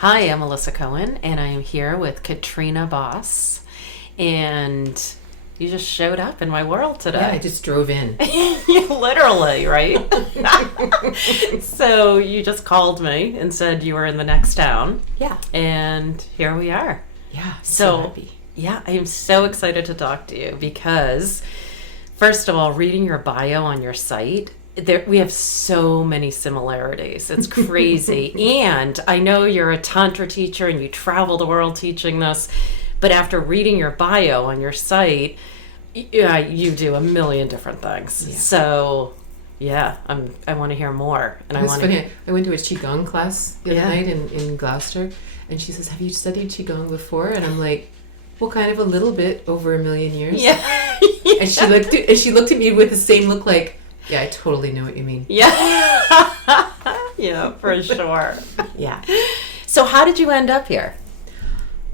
Hi, I'm Alissa Cohen, and I am here with Katrina Bos. And you just showed up in my world today. Yeah, I just drove in. Literally, right? So you just called me and said you were in the next town. Yeah. And here we are. Yeah, So happy. Yeah, I am so excited to talk to you because, first of all, reading your bio on your site, we have so many similarities. It's crazy. And I know you're a Tantra teacher and you travel the world teaching this, but after reading your bio on your site, you do a million different things. Yeah. So, yeah, I want to hear more. And It was funny. I went to a Qigong class the other night in Gloucester, and she says, "Have you studied Qigong before?" And I'm like, "Well, kind of a little bit, over a million years." Yeah. And she looked at me with the same look like, "Yeah, I totally know what you mean." Yeah. Yeah, for sure. Yeah. So how did you end up here?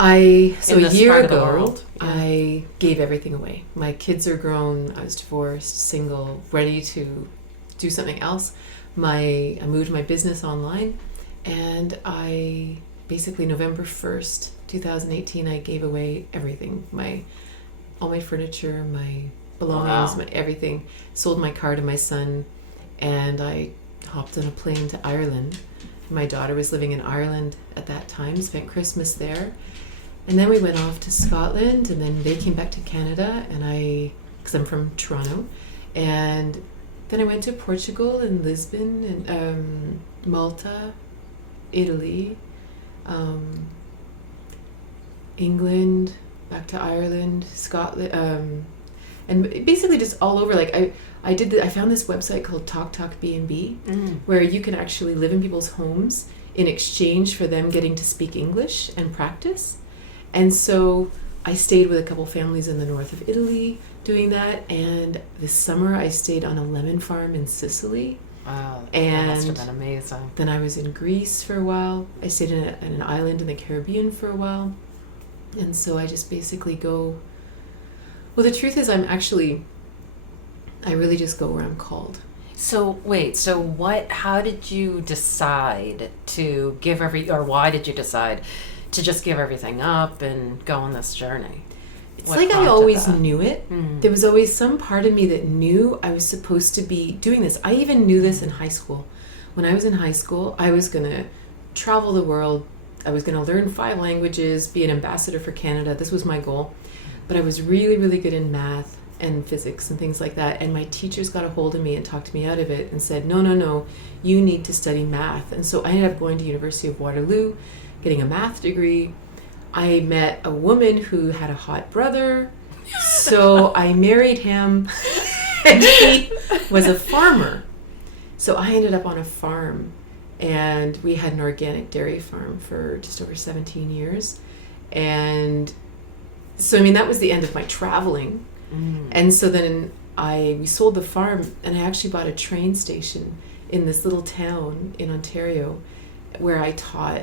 A year part of the ago, world. Yeah. I gave everything away. My kids are grown. I was divorced, single, ready to do something else. I moved my business online, and I basically November 1st, 2018, I gave away everything. All my furniture, my belongings, Wow. my everything. Sold my car to my son, and I hopped on a plane to Ireland. My daughter was living in Ireland at that time, spent Christmas there. And then we went off to Scotland, and then they came back to Canada, and because I'm from Toronto, and then I went to Portugal and Lisbon and Malta, Italy, England, back to Ireland, Scotland, and basically just all over. Like I found this website called Talk B&B, where you can actually live in people's homes in exchange for them getting to speak English and practice. And so I stayed with a couple families in the north of Italy doing that. And this summer I stayed on a lemon farm in Sicily. Wow, And that must have been amazing. Then I was in Greece for a while. I stayed in an island in the Caribbean for a while. And so I just basically go... Well, the truth is I really just go where I'm called. So wait, how did you decide to give why did you decide to just give everything up and go on this journey? It's What like I prompted always that? knew it. Mm. There was always some part of me that knew I was supposed to be doing this. I even knew this in high school. When I was in high school, I was going to travel the world. I was going to learn 5 languages, be an ambassador for Canada. This was my goal. But I was really, really good in math and physics and things like that. And my teachers got a hold of me and talked me out of it and said, no, you need to study math. And so I ended up going to University of Waterloo, getting a math degree. I met a woman who had a hot brother, so I married him, and he was a farmer. So I ended up on a farm, and we had an organic dairy farm for just over 17 years. And so, that was the end of my traveling. And so then we sold the farm, and I actually bought a train station in this little town in Ontario where I taught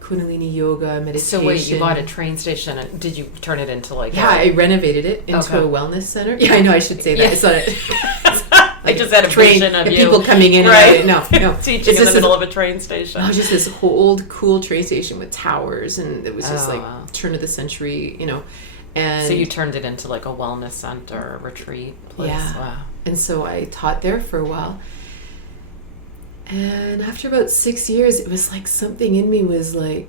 Kundalini yoga, meditation. So wait, you bought a train station, and did you turn it into like... Yeah, I renovated it into a wellness center. Yeah, I know, I should say that. It's not I just had a vision of you. People coming in, right? No. Teaching in the middle of a train station. It was just this old, cool train station with towers, and it was just wow. turn of the century, And so you turned it into like a wellness center, a retreat place. Yeah. Wow. And so I taught there for a while. And after about 6 years, it was like something in me was like,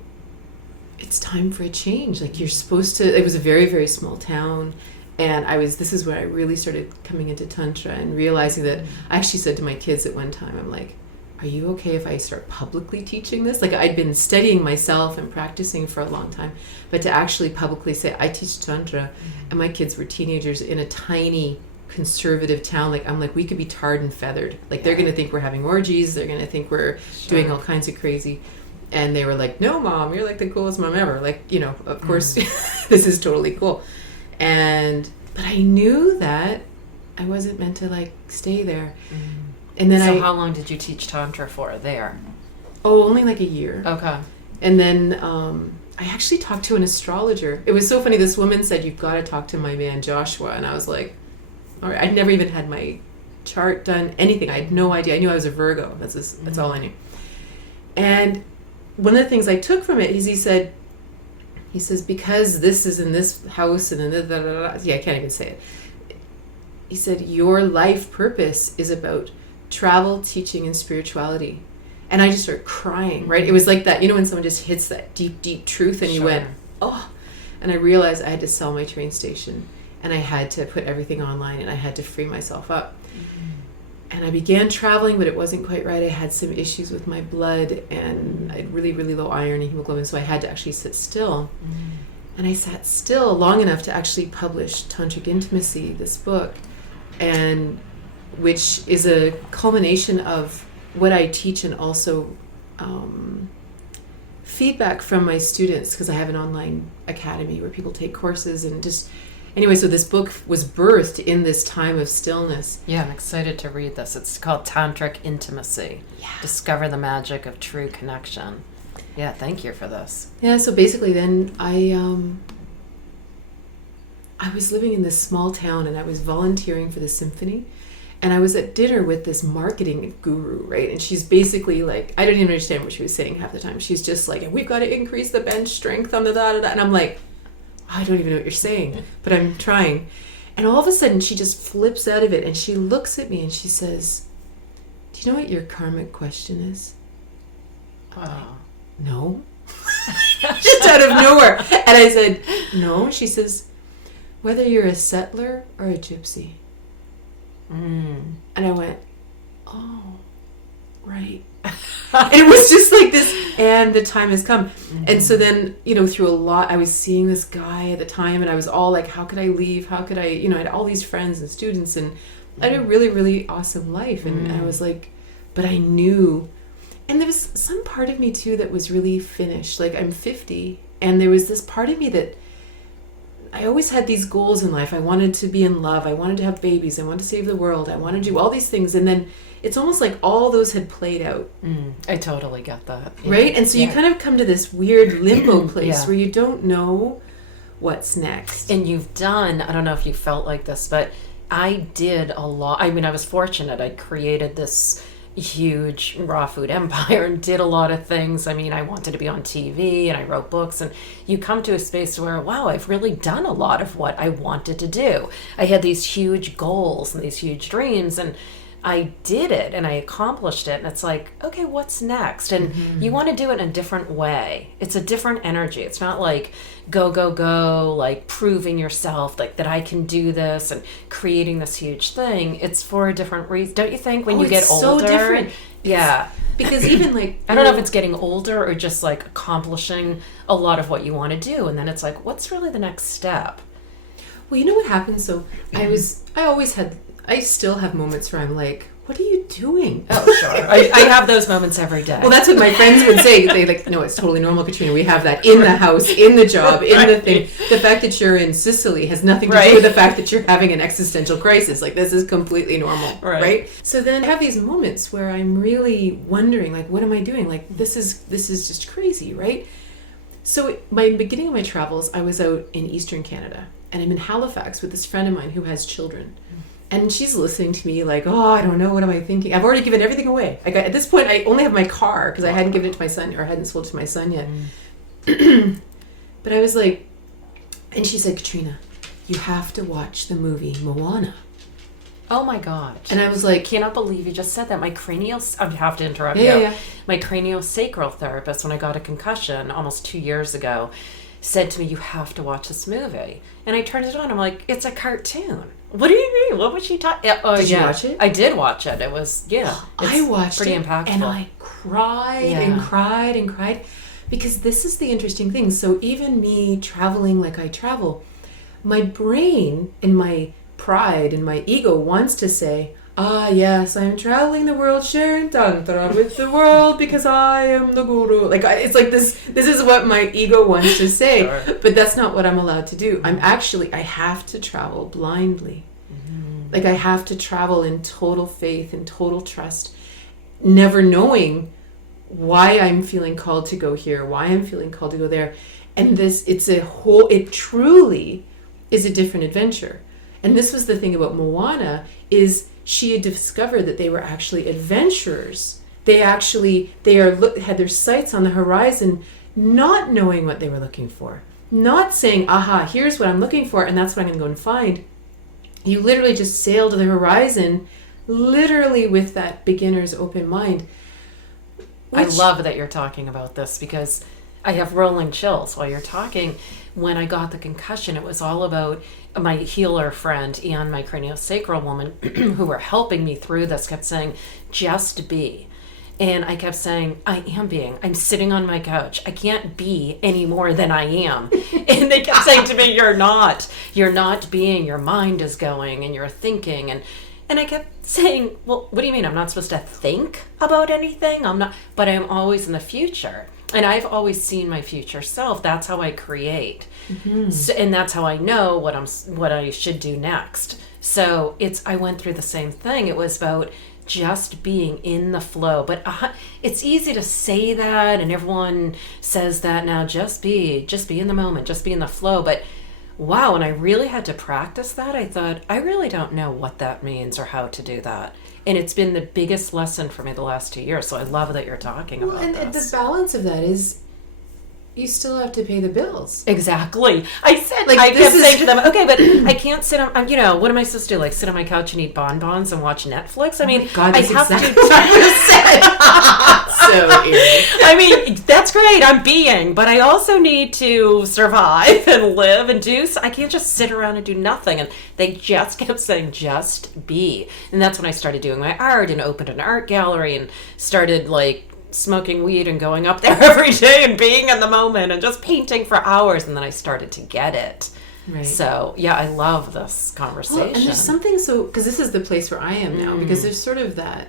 it's time for a change. Like, you're supposed to... It was a very, very small town. And this is where I really started coming into Tantra and realizing that... I actually said to my kids at one time, I'm like, are you okay if I start publicly teaching this? Like, I'd been studying myself and practicing for a long time. But to actually publicly say, I teach Tantra, and my kids were teenagers in a tiny... conservative town, I'm like, we could be tarred and feathered. They're going to think we're having orgies. They're going to think we're doing all kinds of crazy. And they were like, no, Mom, you're the coolest mom ever. Of course, this is totally cool. But I knew that I wasn't meant to stay there. And then how long did you teach Tantra for there? Oh, only a year. Okay. And then I actually talked to an astrologer. It was so funny. This woman said, you've got to talk to my man Joshua. And I was like, all right. I'd never even had my chart done, anything. I had no idea. I knew I was a Virgo. That's all I knew. And one of the things I took from it is he says, because this is in this house and in yeah, I can't even say it. He said, your life purpose is about travel, teaching, and spirituality. And I just started crying, right? It was like that, when someone just hits that deep, deep truth and you went, oh. And I realized I had to sell my train station and I had to put everything online and I had to free myself up. And I began traveling, but it wasn't quite right. I had some issues with my blood and I had really, really low iron and hemoglobin, so I had to actually sit still. And I sat still long enough to actually publish Tantric Intimacy, this book, and which is a culmination of what I teach and also feedback from my students, because I have an online academy where people take courses and just... Anyway, so this book was birthed in this time of stillness. Yeah, I'm excited to read this. It's called Tantric Intimacy. Yeah. Discover the magic of true connection. Yeah, thank you for this. Yeah, so basically then I was living in this small town and I was volunteering for the symphony. And I was at dinner with this marketing guru, right? And she's basically like, I don't even understand what she was saying half the time. She's just like, we've got to increase the bench strength on the da-da-da. And I'm like, I don't even know what you're saying, but I'm trying. And all of a sudden, she just flips out of it and she looks at me and she says, do you know what your karmic question is? Wow. No. Just out of nowhere. And I said, no. She says, whether you're a settler or a gypsy. And I went, oh, right. And it was just like this, and the time has come. And so then, through a lot, I was seeing this guy at the time and I was all like, how could I leave? How could I, I had all these friends and students and I had a really, really awesome life. And I was like, but I knew, and there was some part of me too that was really finished. Like, I'm 50 and there was this part of me that I always had these goals in life. I wanted to be in love. I wanted to have babies. I wanted to save the world. I wanted to do all these things. And then it's almost like all those had played out. I totally get that. Yeah. Right? And so you kind of come to this weird limbo place where you don't know what's next. And you've done, I don't know if you felt like this, but I did a lot. I mean, I was fortunate. I created this huge raw food empire and did a lot of things. I mean, I wanted to be on TV and I wrote books, and you come to a space where, wow, I've really done a lot of what I wanted to do. I had these huge goals and these huge dreams, and I did it and I accomplished it. And it's like, okay, what's next? And you want to do it in a different way. It's a different energy. It's not like go, go, go, like proving yourself, like that I can do this and creating this huge thing. It's for a different reason. Don't you think when you get older? So different. Yeah. Because even like... I don't know if it's getting older or just like accomplishing a lot of what you want to do. And then it's like, what's really the next step? Well, you know what happened? So I still have moments where I'm like, what are you doing? Oh, sure. I have those moments every day. Well, that's what my friends would say. They like, no, it's totally normal, Katrina. We have that in the house, in the job, in the thing. The fact that you're in Sicily has nothing to do with the fact that you're having an existential crisis. Like, this is completely normal, right? So then I have these moments where I'm really wondering, like, what am I doing? Like, this is just crazy, right? So my beginning of my travels, I was out in Eastern Canada, and I'm in Halifax with this friend of mine who has children. And she's listening to me like, oh, I don't know, what am I thinking? I've already given everything away. Like, at this point, I only have my car because I hadn't given it to my son, or hadn't sold it to my son yet. But I was like, and she said, Katrina, you have to watch the movie Moana. Oh my God. And I was like, cannot believe you just said that. I have to interrupt you. Yeah. My craniosacral therapist, when I got a concussion almost 2 years ago, said to me, you have to watch this movie. And I turned it on. I'm like, it's a cartoon. What do you mean? What was she talking? Did you watch it? I did watch it. It was, I watched pretty it impactful. And I cried and cried and cried, because this is the interesting thing. So even me traveling like I travel, my brain and my pride and my ego wants to say, yes, I'm traveling the world sharing Tantra with the world because I am the guru. Like, it's like this is what my ego wants to say, but that's not what I'm allowed to do. I have to travel blindly. Like, I have to travel in total faith and total trust, never knowing why I'm feeling called to go here, why I'm feeling called to go there. And it truly is a different adventure. And this was the thing about Moana, is she had discovered that they were actually adventurers They had their sights on the horizon, not knowing what they were looking for. Not saying, aha, here's what I'm looking for, and that's what I'm going to go and find. You literally just sail to the horizon, literally with that beginner's open mind. I love that you're talking about this because I have rolling chills while you're talking. When I got the concussion, it was all about my healer friend and my craniosacral woman who were helping me through this kept saying, just be. And I kept saying, I am being. I'm sitting on my couch. I can't be any more than I am. And they kept saying to me, you're not. You're not being. Your mind is going and you're thinking. And I kept saying, well, what do you mean? I'm not supposed to think about anything? I'm not. But I'm always in the future. And I've always seen my future self. That's how I create. So, and that's how I know what I should do next. So I went through the same thing. It was about just being in the flow. But it's easy to say that, and everyone says that now, just be in the moment, just be in the flow. But wow, when I really had to practice that, I thought, I really don't know what that means or how to do that. And it's been the biggest lesson for me the last 2 years. So I love that you're talking about and this. The balance of that is you still have to pay the bills. Exactly. I kept saying to them, okay, but I can't sit on, what am I supposed to do? Like sit on my couch and eat bonbons and watch Netflix? I mean, God, I have exactly to. what I said. So eerie. I mean, that's great. I'm being, but I also need to survive and live and do. So I can't just sit around and do nothing. And they just kept saying, just be. And that's when I started doing my art and opened an art gallery and started smoking weed and going up there every day and being in the moment and just painting for hours. And then I started to get it. Right. So, yeah, I love this conversation. Well, and there's something because this is the place where I am now, because there's sort of that,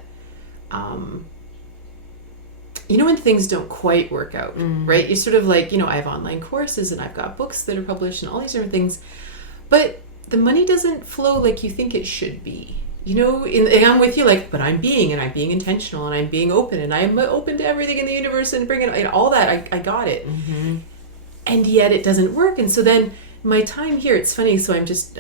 when things don't quite work out, right? You're sort of like, I have online courses and I've got books that are published and all these different things, but the money doesn't flow like you think it should be. And I'm with you, but I'm being intentional, and I'm being open, and I'm open to everything in the universe and bringing all that. I got it. Mm-hmm. And yet it doesn't work. And so then my time here, it's funny. So I'm just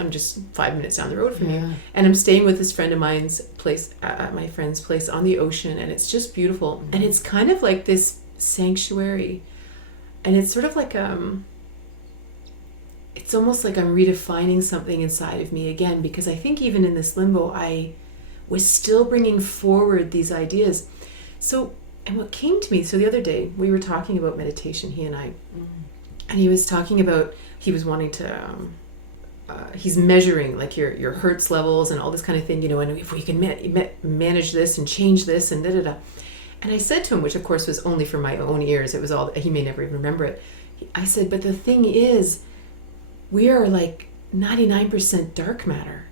5 minutes down the road from you, and I'm staying with this friend of mine's place, my friend's place on the ocean, and it's just beautiful. Mm-hmm. And it's kind of like this sanctuary, and it's sort of like it's almost like I'm redefining something inside of me again, because I think even in this limbo, I was still bringing forward these ideas. So, and what came to me, so the other day, we were talking about meditation, he and I, and he was talking about, he was wanting to, he's measuring your hertz levels and all this kind of thing, and if we can manage this and change this and da-da-da. And I said to him, which of course was only for my own ears, it was all, he may never even remember it. I said, but the thing is, we are 99% dark matter.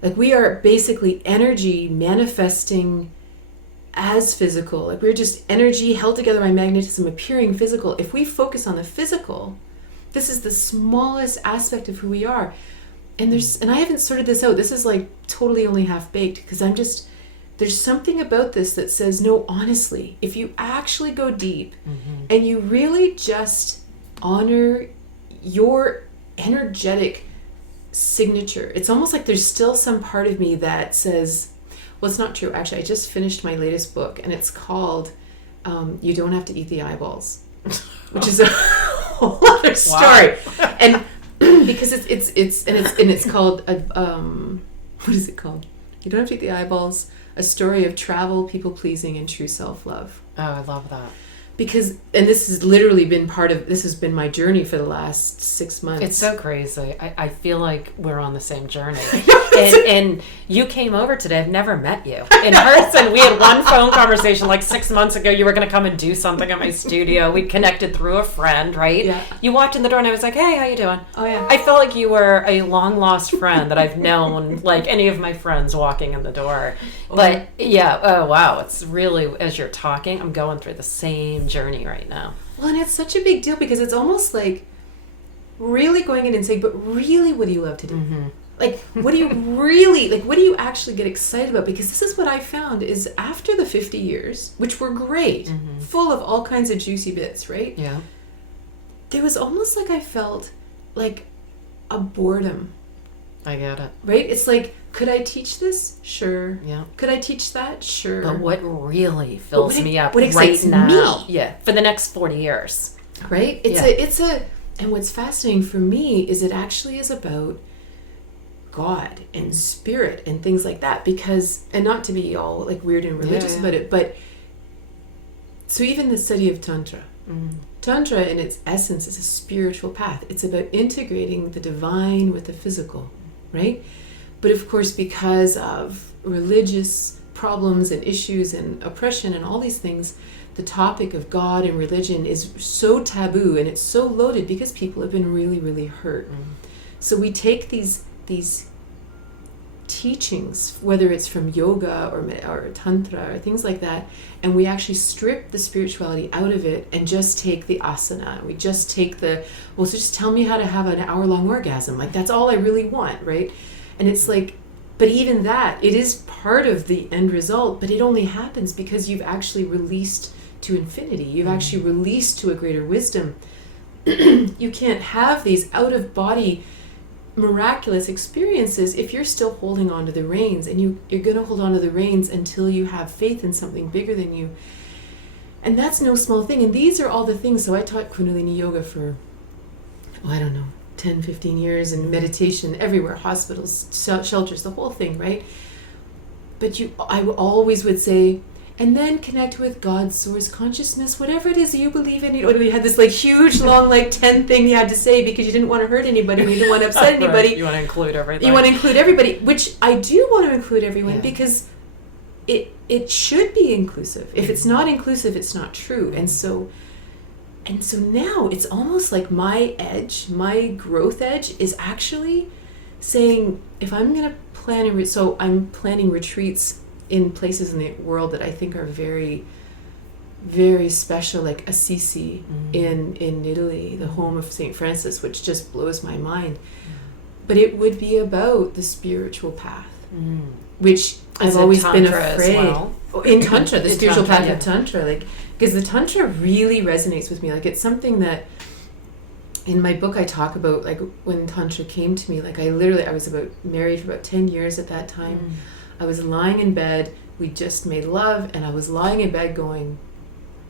We are basically energy manifesting as physical. We're just energy held together by magnetism appearing physical. If we focus on the physical, this is the smallest aspect of who we are. And I haven't sorted this out. This is totally only half baked, because there's something about this that says, no, honestly, if you actually go deep and you really just honor your energetic signature, it's almost like there's still some part of me that says, well, it's not true. Actually, I just finished my latest book, and it's called You Don't Have to Eat the Eyeballs, which is a whole other story. Wow. And because it's called what is it called? You Don't Have to Eat the Eyeballs, a story of travel, people pleasing, and true self-love. Oh, I love that. Because, and this has literally been this has been my journey for the last 6 months. It's so crazy. I feel like we're on the same journey. and you came over today. I've never met you in person. We had one phone conversation 6 months ago. You were going to come and do something at my studio. We connected through a friend, right? Yeah. You walked in the door and I was like, hey, how you doing? Oh, yeah. I felt like you were a long lost friend that I've known, like any of my friends walking in the door. But yeah, oh wow, it's really, as you're talking, I'm going through the same journey right now. Well, and it's such a big deal because it's almost like really going in and saying, but really, what do you love to do? Mm-hmm. What do you really, what do you actually get excited about? Because this is what I found is after the 50 years, which were great, full of all kinds of juicy bits, right? Yeah. There was almost I felt like a boredom. I get it. Right? It's Could I teach this? Sure. Yeah. Could I teach that? Sure. But what really fills me up what right excites now? me? Yeah, for the next 40 years. Right? And what's fascinating for me is it actually is about God and spirit and things like that, because, and not to be all like weird and religious about it, but so even the study of Tantra, Tantra in its essence is a spiritual path. It's about integrating the divine with the physical, right? But of course, because of religious problems and issues and oppression and all these things, the topic of God and religion is so taboo, and it's so loaded because people have been really, really hurt. So we take these teachings, whether it's from yoga or tantra or things like that, and we actually strip the spirituality out of it and just take the asana. We just take so just tell me how to have an hour-long orgasm. Like, that's all I really want, right? And it's like, but even that, it is part of the end result, but it only happens because you've actually released to infinity. You've actually released to a greater wisdom. You can't have these out-of-body miraculous experiences if you're still holding on to the reins, and you're going to hold on to the reins until you have faith in something bigger than you. And that's no small thing. And these are all the things. So I taught Kundalini yoga for, I don't know, 10, 15 years, and meditation everywhere, hospitals, shelters, the whole thing, right? But I always would say, and then connect with God's source consciousness, whatever it is that you believe in. We had this like huge, long, like 10 thing you had to say because you didn't want to hurt anybody, you didn't want to upset anybody. Right. You want to include everything. You want to include everybody, which I do want to include everyone, because it should be inclusive. If it's not inclusive, it's not true. And so now it's almost like my growth edge is actually saying, if I'm going to plan, so I'm planning retreats in places in the world that I think are very, very special, like Assisi in Italy, the home of St. Francis, which just blows my mind. But it would be about the spiritual path, which I've always been afraid. In Tantra, the spiritual path of Tantra, like, because the Tantra really resonates with me. Like, it's something that in my book I talk about, like, when Tantra came to me, like, I was married for about 10 years at that time. I was lying in bed, we just made love, and I was lying in bed going,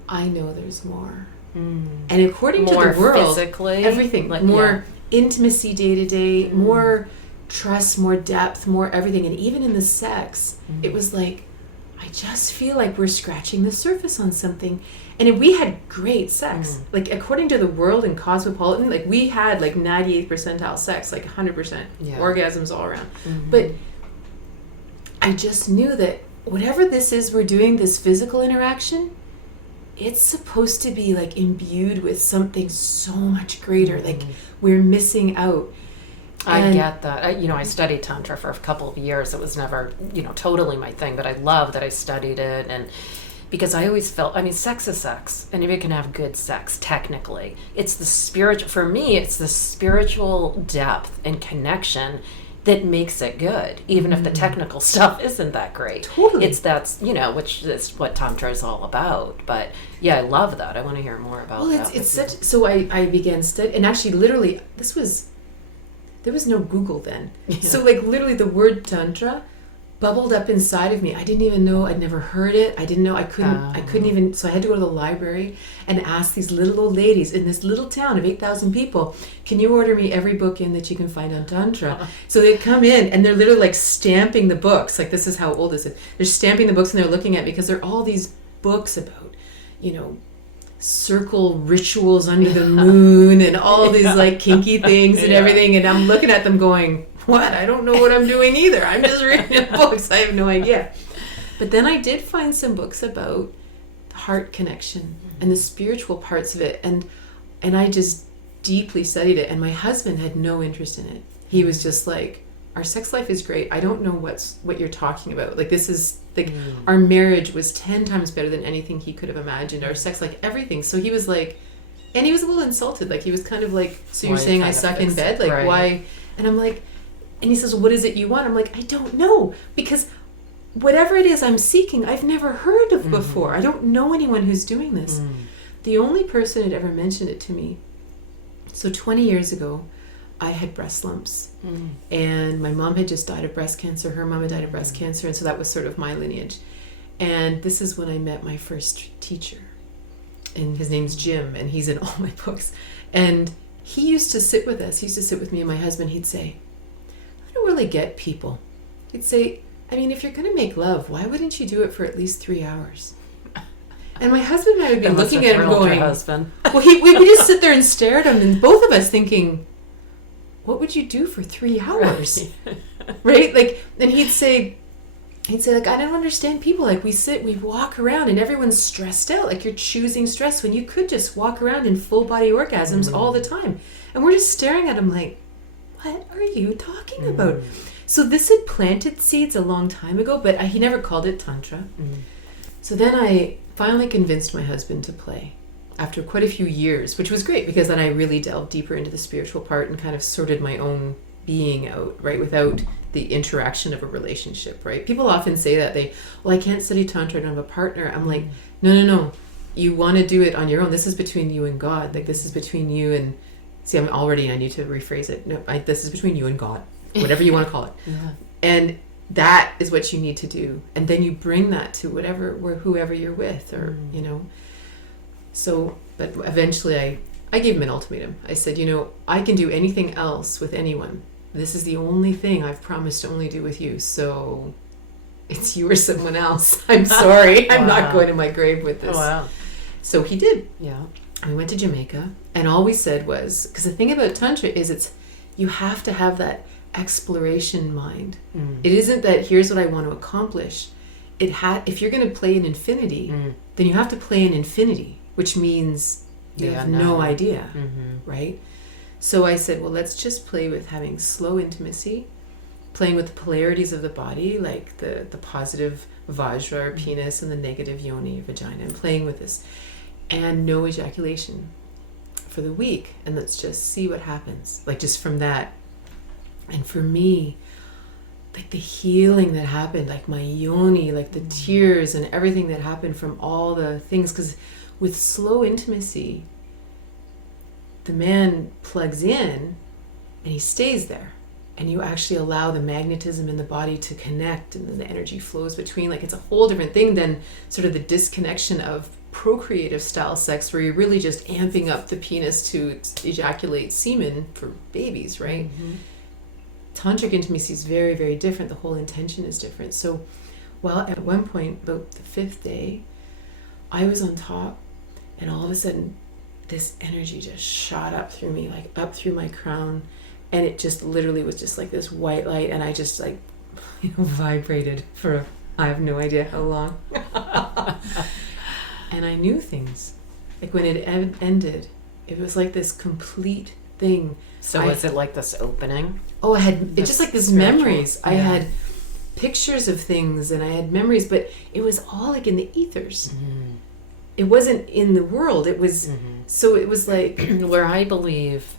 I know there's more. And according to the world, physically, everything, like more intimacy day to day, more trust, more depth, more everything. And even in the sex, it was like, I just feel like we're scratching the surface on something. And we had great sex. Like, according to the world and Cosmopolitan, like, we had like 98th percentile sex, like 100% orgasms all around. But I just knew that whatever this is we're doing, this physical interaction, it's supposed to be like imbued with something so much greater. Like, we're missing out. I get that. I studied Tantra for a couple of years. It was never, totally my thing, but I love that I studied it. And because I always felt, sex is sex. Anybody can have good sex, technically. It's the spiritual, for me, it's the spiritual depth and connection that makes it good, even if the technical stuff isn't that great. Totally. Which is what Tantra is all about. But yeah, I love that. I want to hear more about that. Well, it's such, so I began studying, and actually literally, there was no Google then. So like literally the word Tantra bubbled up inside of me. I didn't even know, I'd never heard it. I didn't know, I couldn't even, so I had to go to the library and ask these little old ladies in this little town of 8,000 people, can you order me every book in that you can find on Tantra? So they'd come in and they're literally like stamping the books. Like, this is how old this is. They're stamping the books and they're looking at, because there are all these books about, circle rituals under the moon and all these like kinky things and everything. And I'm looking at them going, what? I don't know what I'm doing either. I'm just reading books. I have no idea. But then I did find some books about the heart connection and the spiritual parts of it. And I just deeply studied it. And my husband had no interest in it. He was just like, our sex life is great. I don't know what you're talking about. Like, this is like, our marriage was 10 times better than anything he could have imagined. Our sex, like everything. So he was like, and he was a little insulted. Like, he was kind of like, so you're saying I suck in bed? Like, why? And I'm like, and he says, what is it you want? I'm like, I don't know. Because whatever it is I'm seeking, I've never heard of before. I don't know anyone who's doing this. The only person had ever mentioned it to me. So 20 years ago, I had breast lumps. And my mom had just died of breast cancer. Her mom had died of breast cancer. And so that was sort of my lineage. And this is when I met my first teacher. And his name's Jim, and he's in all my books. And he used to sit with us. He used to sit with me and my husband. He'd say, I don't really get people. He'd say, I mean, if you're going to make love, why wouldn't you do it for at least 3 hours? And my husband and I would be looking at him going, well, we just sit there and stare at him, and both of us thinking, what would you do for 3 hours? Right? Like, and he'd say, like, I don't understand people. Like, we walk around and everyone's stressed out. Like, you're choosing stress when you could just walk around in full body orgasms all the time. And we're just staring at him like, what are you talking about? So this had planted seeds a long time ago, but he never called it Tantra. So then I finally convinced my husband to play after quite a few years, which was great because then I really delved deeper into the spiritual part and kind of sorted my own being out, right, without the interaction of a relationship, right? People often say that I can't study Tantra, I don't have a partner. I'm like, no. You want to do it on your own. This is between you and God. Like, this is between you and, see, I need to rephrase it. No, this is between you and God, whatever you want to call it. And that is what you need to do. And then you bring that to whoever you're with, or, you know. So, but eventually I gave him an ultimatum. I said, I can do anything else with anyone. This is the only thing I've promised to only do with you. So it's you or someone else. I'm sorry. I'm not going to my grave with this. So he did. Yeah. We went to Jamaica, and all we said was, because the thing about Tantra is you have to have that exploration mind. It isn't that here's what I want to accomplish. If you're going to play in infinity, then you have to play in infinity, which means you have no idea, right? So I said, well, let's just play with having slow intimacy, playing with the polarities of the body, like the positive vajra or penis and the negative yoni or vagina, and playing with this, and no ejaculation for the week, and let's just see what happens, like just from that. And for me, like the healing that happened, like my yoni, like the tears and everything that happened from all the things, because with slow intimacy, the man plugs in and he stays there, and you actually allow the magnetism in the body to connect, and then the energy flows between. Like, it's a whole different thing than sort of the disconnection of procreative style sex, where you're really just amping up the penis to ejaculate semen for babies, right? Tantric intimacy is very, very different. The whole intention is different. So, well, at one point, about the 5th day, I was on top, and all of a sudden this energy just shot up through me, like up through my crown, and it just literally was just like this white light, and I just like vibrated for I have no idea how long. And I knew things. Like, when it ended, it was like this complete thing. So was it like this opening? Oh, it's just like these memories. I had pictures of things, and I had memories, but it was all like in the ethers. It wasn't in the world. It was, so it was like where I believe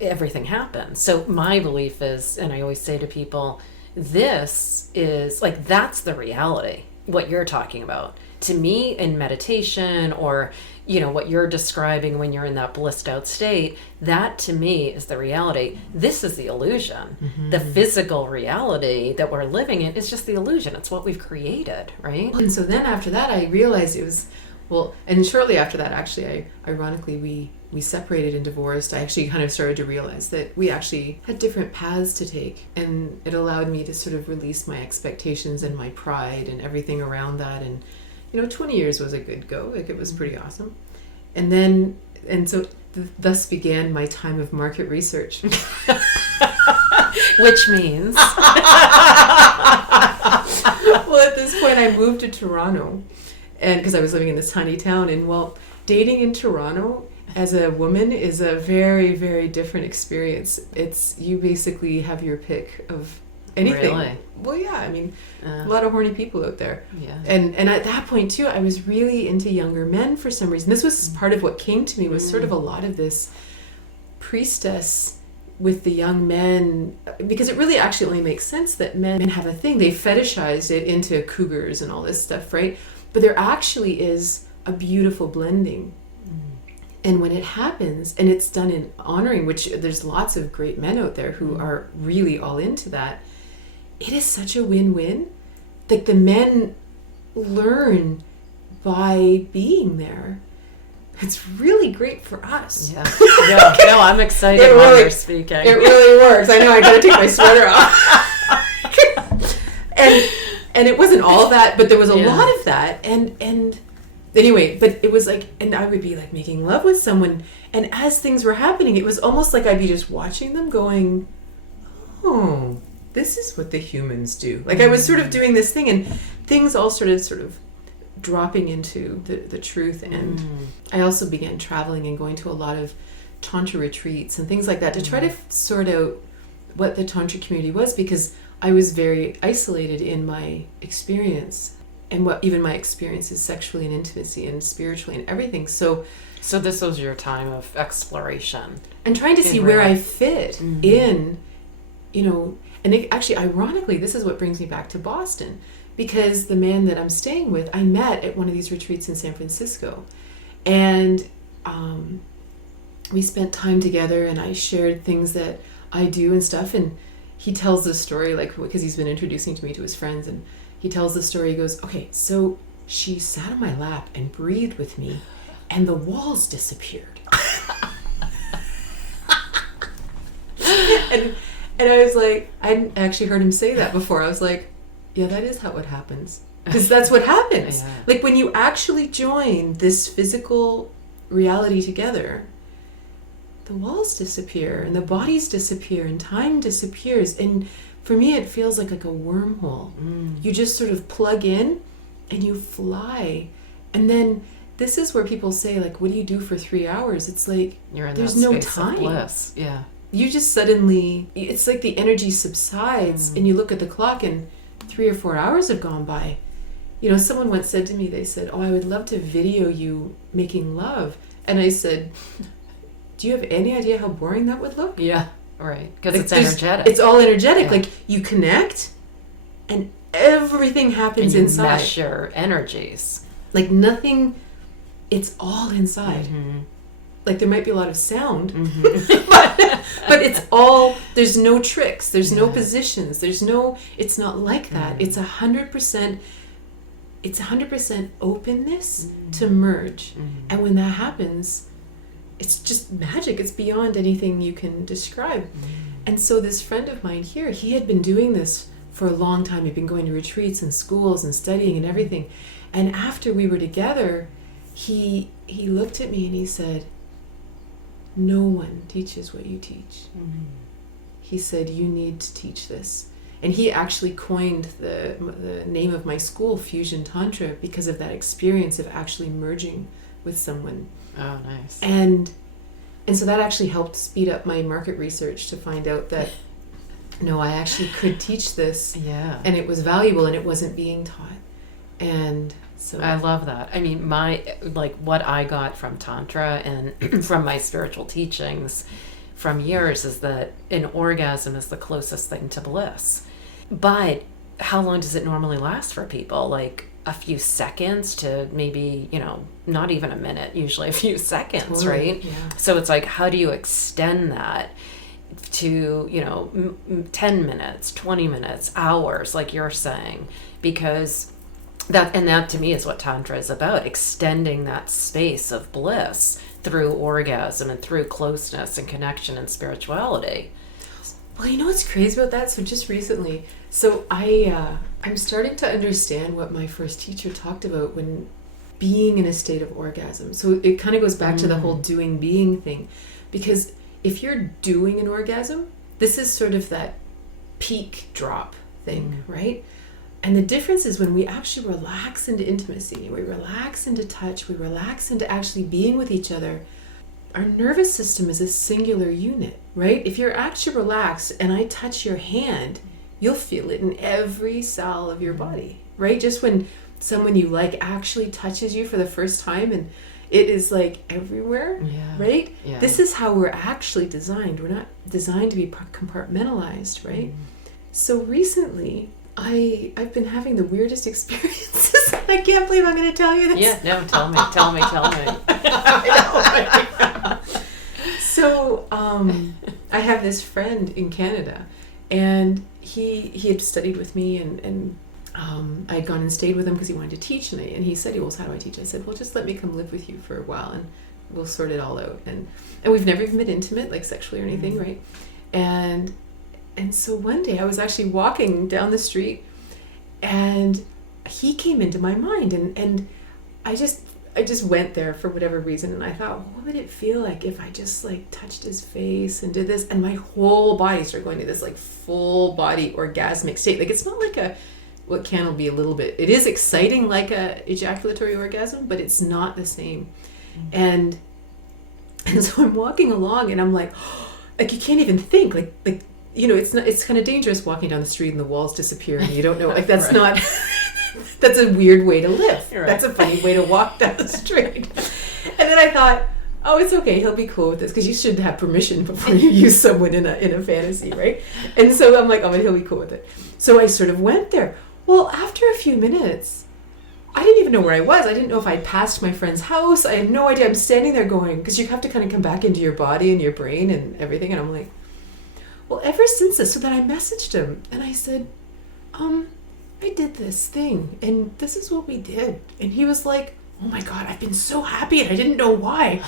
everything happens. So my belief is, and I always say to people, this is like, that's the reality, what you're talking about. To me, in meditation, or what you're describing when you're in that blissed out state, that to me is the reality. This is the illusion. The physical reality that we're living in is just the illusion. It's what we've created, right? And so then after that, I realized it was, and shortly after that, actually, ironically, we separated and divorced. I actually kind of started to realize that we actually had different paths to take, and it allowed me to sort of release my expectations and my pride and everything around that. And 20 years was a good go. Like, it was pretty awesome. And so thus began my time of market research. Which means? Well, at this point, I moved to Toronto, and because I was living in this tiny town, and dating in Toronto as a woman is a very, very different experience. You basically have your pick of anything. Really? Well, yeah, I mean, a lot of horny people out there. Yeah. And at that point too, I was really into younger men for some reason. This was part of what came to me, was sort of a lot of this priestess with the young men, because it really actually only makes sense that men have a thing. They fetishized it into cougars and all this stuff, right? But there actually is a beautiful blending. And when it happens, and it's done in honoring, which there's lots of great men out there who are really all into that, it is such a win-win. Like the men learn by being there. It's really great for us. Yeah. No, I'm excited while you're speaking. It really works. I know, I gotta take my sweater off. and it wasn't all that, but there was a lot of that. And anyway, but it was like, and I would be like making love with someone, and as things were happening, it was almost like I'd be just watching them going, oh, this is what the humans do. Like I was sort of doing this thing, and things all started sort of dropping into the truth. And I also began traveling and going to a lot of Tantra retreats and things like that to try to sort out what the Tantra community was, because I was very isolated in my experience and what even my experiences sexually and intimacy and spiritually and everything. So this was your time of exploration and trying to see where I fit in, and actually ironically, this is what brings me back to Boston, because the man that I'm staying with, I met at one of these retreats in San Francisco, and we spent time together, and I shared things that I do and stuff, and he tells this story, like, because he's been introducing to me to his friends, and he tells the story. He goes, okay, so she sat on my lap and breathed with me, and the walls disappeared. and I was like, I hadn't actually heard him say that before. I was like, yeah, that is how it happens. Because that's what happens. Yeah. Like when you actually join this physical reality together, the walls disappear and the bodies disappear and time disappears. And for me, it feels like a wormhole. You just sort of plug in and you fly. And then this is where people say, like, what do you do for 3 hours? It's like, there's no time. Of bliss. Yeah. You just suddenly, it's like the energy subsides and you look at the clock and 3 or 4 hours have gone by. Someone once said to me, they said, oh, I would love to video you making love. And I said, do you have any idea how boring that would look? Yeah, right. Because it's energetic. It's all energetic. Yeah. Like you connect and everything happens and you inside. Mesh your energies. Like nothing, it's all inside. Like there might be a lot of sound, but it's all, there's no tricks, there's no positions, it's not like that. It's 100%, it's 100% openness to merge. And when that happens, it's just magic. It's beyond anything you can describe. And so this friend of mine here, he had been doing this for a long time. He'd been going to retreats and schools and studying and everything. And after we were together, he looked at me and he said, no one teaches what you teach. He said, you need to teach this. And he actually coined the name of my school, Fusion Tantra, because of that experience of actually merging with someone. Oh, nice. And so that actually helped speed up my market research to find out that, no, I actually could teach this. Yeah. And it was valuable and it wasn't being taught. And so I love that. I mean, what I got from Tantra and from my spiritual teachings from years is that an orgasm is the closest thing to bliss. But how long does it normally last for people? Like a few seconds to maybe, not even a minute, usually a few seconds, right? Yeah. So it's like, how do you extend that to, 10 minutes, 20 minutes, hours, like you're saying? Because that to me is what Tantra is about, extending that space of bliss through orgasm and through closeness and connection and spirituality. Well, what's crazy about that? So just recently, I'm starting to understand what my first teacher talked about when being in a state of orgasm. So it kind of goes back to the whole doing being thing, because if you're doing an orgasm, this is sort of that peak drop thing, right? And the difference is when we actually relax into intimacy, we relax into touch, we relax into actually being with each other, our nervous system is a singular unit, right? If you're actually relaxed and I touch your hand, you'll feel it in every cell of your body, right? Just when someone you like actually touches you for the first time and it is like everywhere, right? Yeah. This is how we're actually designed. We're not designed to be compartmentalized, right? So recently, I've been having the weirdest experiences. I can't believe I'm going to tell you this. Yeah, no, tell me. I know, right? So I have this friend in Canada, and he had studied with me, and I had gone and stayed with him because he wanted to teach, and he said, well, how do I teach? I said, well, just let me come live with you for a while, and we'll sort it all out. And we've never even been intimate, like sexually or anything, right? And so one day I was actually walking down the street, and he came into my mind, and I just went there for whatever reason, and I thought, well, what would it feel like if I just like touched his face and did this, and my whole body started going to this like full body orgasmic state. Like, it's not like what can be a little bit, it is exciting like a ejaculatory orgasm, but it's not the same. And so I'm walking along, and I'm like you can't even think, like it's kind of dangerous walking down the street and the walls disappear and you don't know, like that's not that's a weird way to live. Right. That's a funny way to walk down the street. And then I thought, oh, it's okay, he'll be cool with this, because you should have permission before you use someone in a fantasy, right? And so I'm like, oh, but he'll be cool with it. So I sort of went there. Well, after a few minutes, I didn't even know where I was. I didn't know if I'd passed my friend's house. I had no idea. I'm standing there going, because you have to kind of come back into your body and your brain and everything. And I'm like, well, ever since this. So then I messaged him, and I said, I did this thing, and this is what we did. And he was like, oh my God, I've been so happy, and I didn't know why.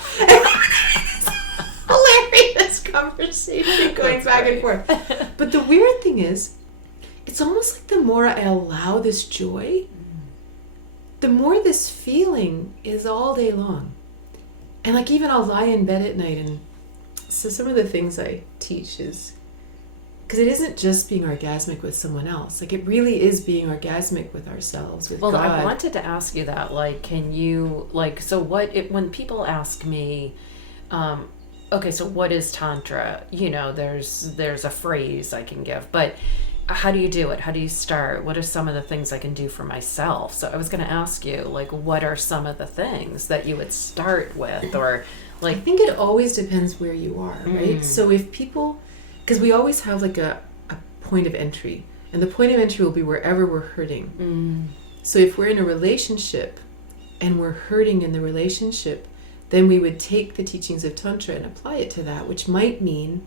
Hilarious conversation going back and forth. But the weird thing is, it's almost like the more I allow this joy, the more this feeling is all day long. And like, even I'll lie in bed at night, and so some of the things I teach is, because it isn't just being orgasmic with someone else. Like, it really is being orgasmic with ourselves, with God. Well, I wanted to ask you that. Like, can you, like, so when people ask me, okay, so what is Tantra? There's a phrase I can give, but how do you do it? How do you start? What are some of the things I can do for myself? So I was going to ask you, like, what are some of the things that you would start with? Or, like, I think it always depends where you are, right? So if people... Because we always have like a point of entry, and the point of entry will be wherever we're hurting. So if we're in a relationship and we're hurting in the relationship, then we would take the teachings of Tantra and apply it to that, which might mean,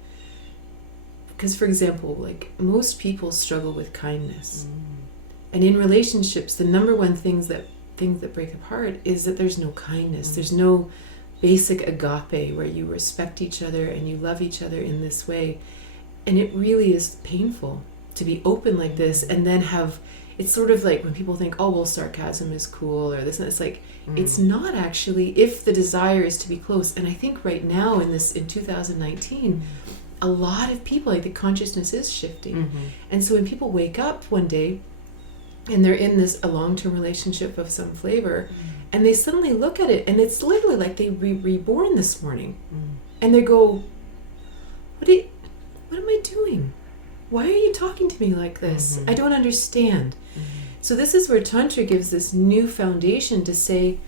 because for example, like, most people struggle with kindness. And in relationships, the number one things that break apart is that there's no kindness. There's no basic agape where you respect each other and you love each other in this way. And it really is painful to be open like this, and then have, it's sort of like when people think, oh, well, sarcasm is cool or this, and it's like, it's not actually, if the desire is to be close. And I think right now in 2019, a lot of people, like, the consciousness is shifting. And so when people wake up one day and they're in a long-term relationship of some flavor, and they suddenly look at it, and it's literally like they reborn this morning. And they go, what am I doing? Why are you talking to me like this? I don't understand. So this is where Tantra gives this new foundation to say,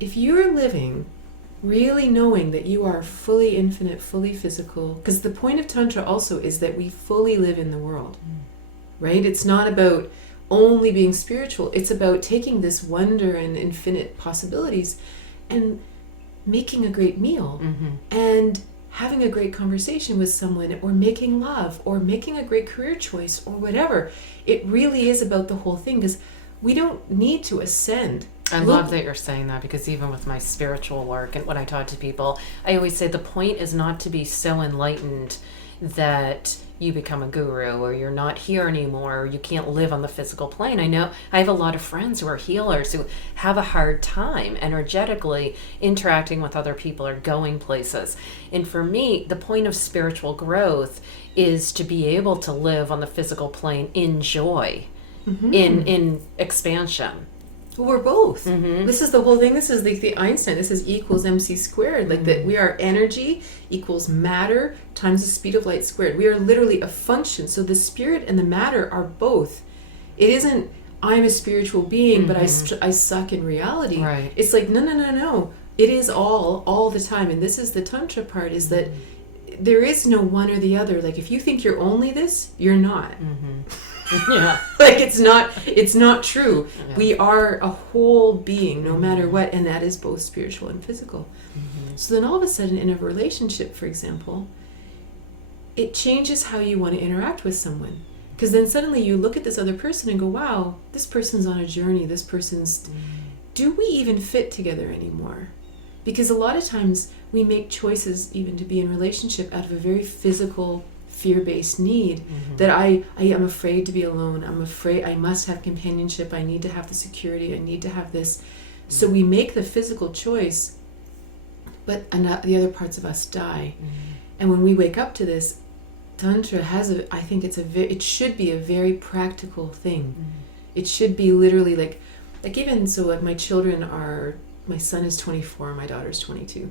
if you're living really knowing that you are fully infinite, fully physical, because the point of Tantra also is that we fully live in the world, right? It's not about only being spiritual. It's about taking this wonder and infinite possibilities and making a great meal and having a great conversation with someone, or making love, or making a great career choice, or whatever. It really is about the whole thing, because we don't need to ascend. I love that you're saying that, because even with my spiritual work and when I talk to people, I always say the point is not to be so enlightened that you become a guru, or you're not here anymore, or you can't live on the physical plane. I know I have a lot of friends who are healers who have a hard time energetically interacting with other people or going places. And for me, the point of spiritual growth is to be able to live on the physical plane in joy, in expansion. We're both. This is the whole thing. This is the Einstein. This is E equals MC squared. Like, that we are energy equals matter times the speed of light squared. We are literally a function. So the spirit and the matter are both. It isn't, I'm a spiritual being, but I suck in reality. Right. It's like, no. It is all the time. And this is the Tantra part, is that there is no one or the other. Like, if you think you're only this, you're not. Yeah. Like, it's not true. We are a whole being, no matter what, and that is both spiritual and physical. So then all of a sudden in a relationship, for example, it changes how you want to interact with someone. Because then suddenly you look at this other person and go, wow, this person's on a journey. This person's... Do we even fit together anymore? Because a lot of times we make choices even to be in relationship out of a very physical, fear-based need that I am afraid to be alone. I'm afraid I must have companionship. I need to have the security. I need to have this. So we make the physical choice, but the other parts of us die. And when we wake up to this, Tantra has I think it should be a very practical thing. It should be literally like even so, like my son is 24, my daughter's 22.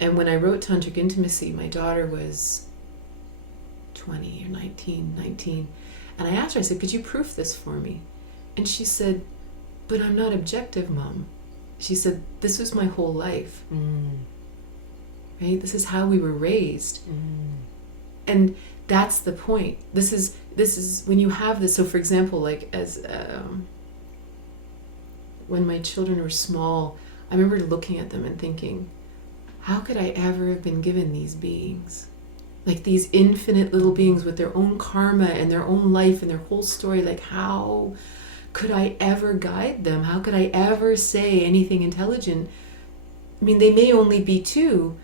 And when I wrote Tantric Intimacy, my daughter was 20 or 19. And I asked her, I said, could you proof this for me? And she said, but I'm not objective, Mom. She said, this was my whole life. Right? This is how we were raised. And that's the point. This is when you have this. So for example, like as when my children were small, I remember looking at them and thinking, how could I ever have been given these beings? Like these infinite little beings with their own karma and their own life and their whole story. Like how could I ever guide them? How could I ever say anything intelligent? I mean, they may only be 2,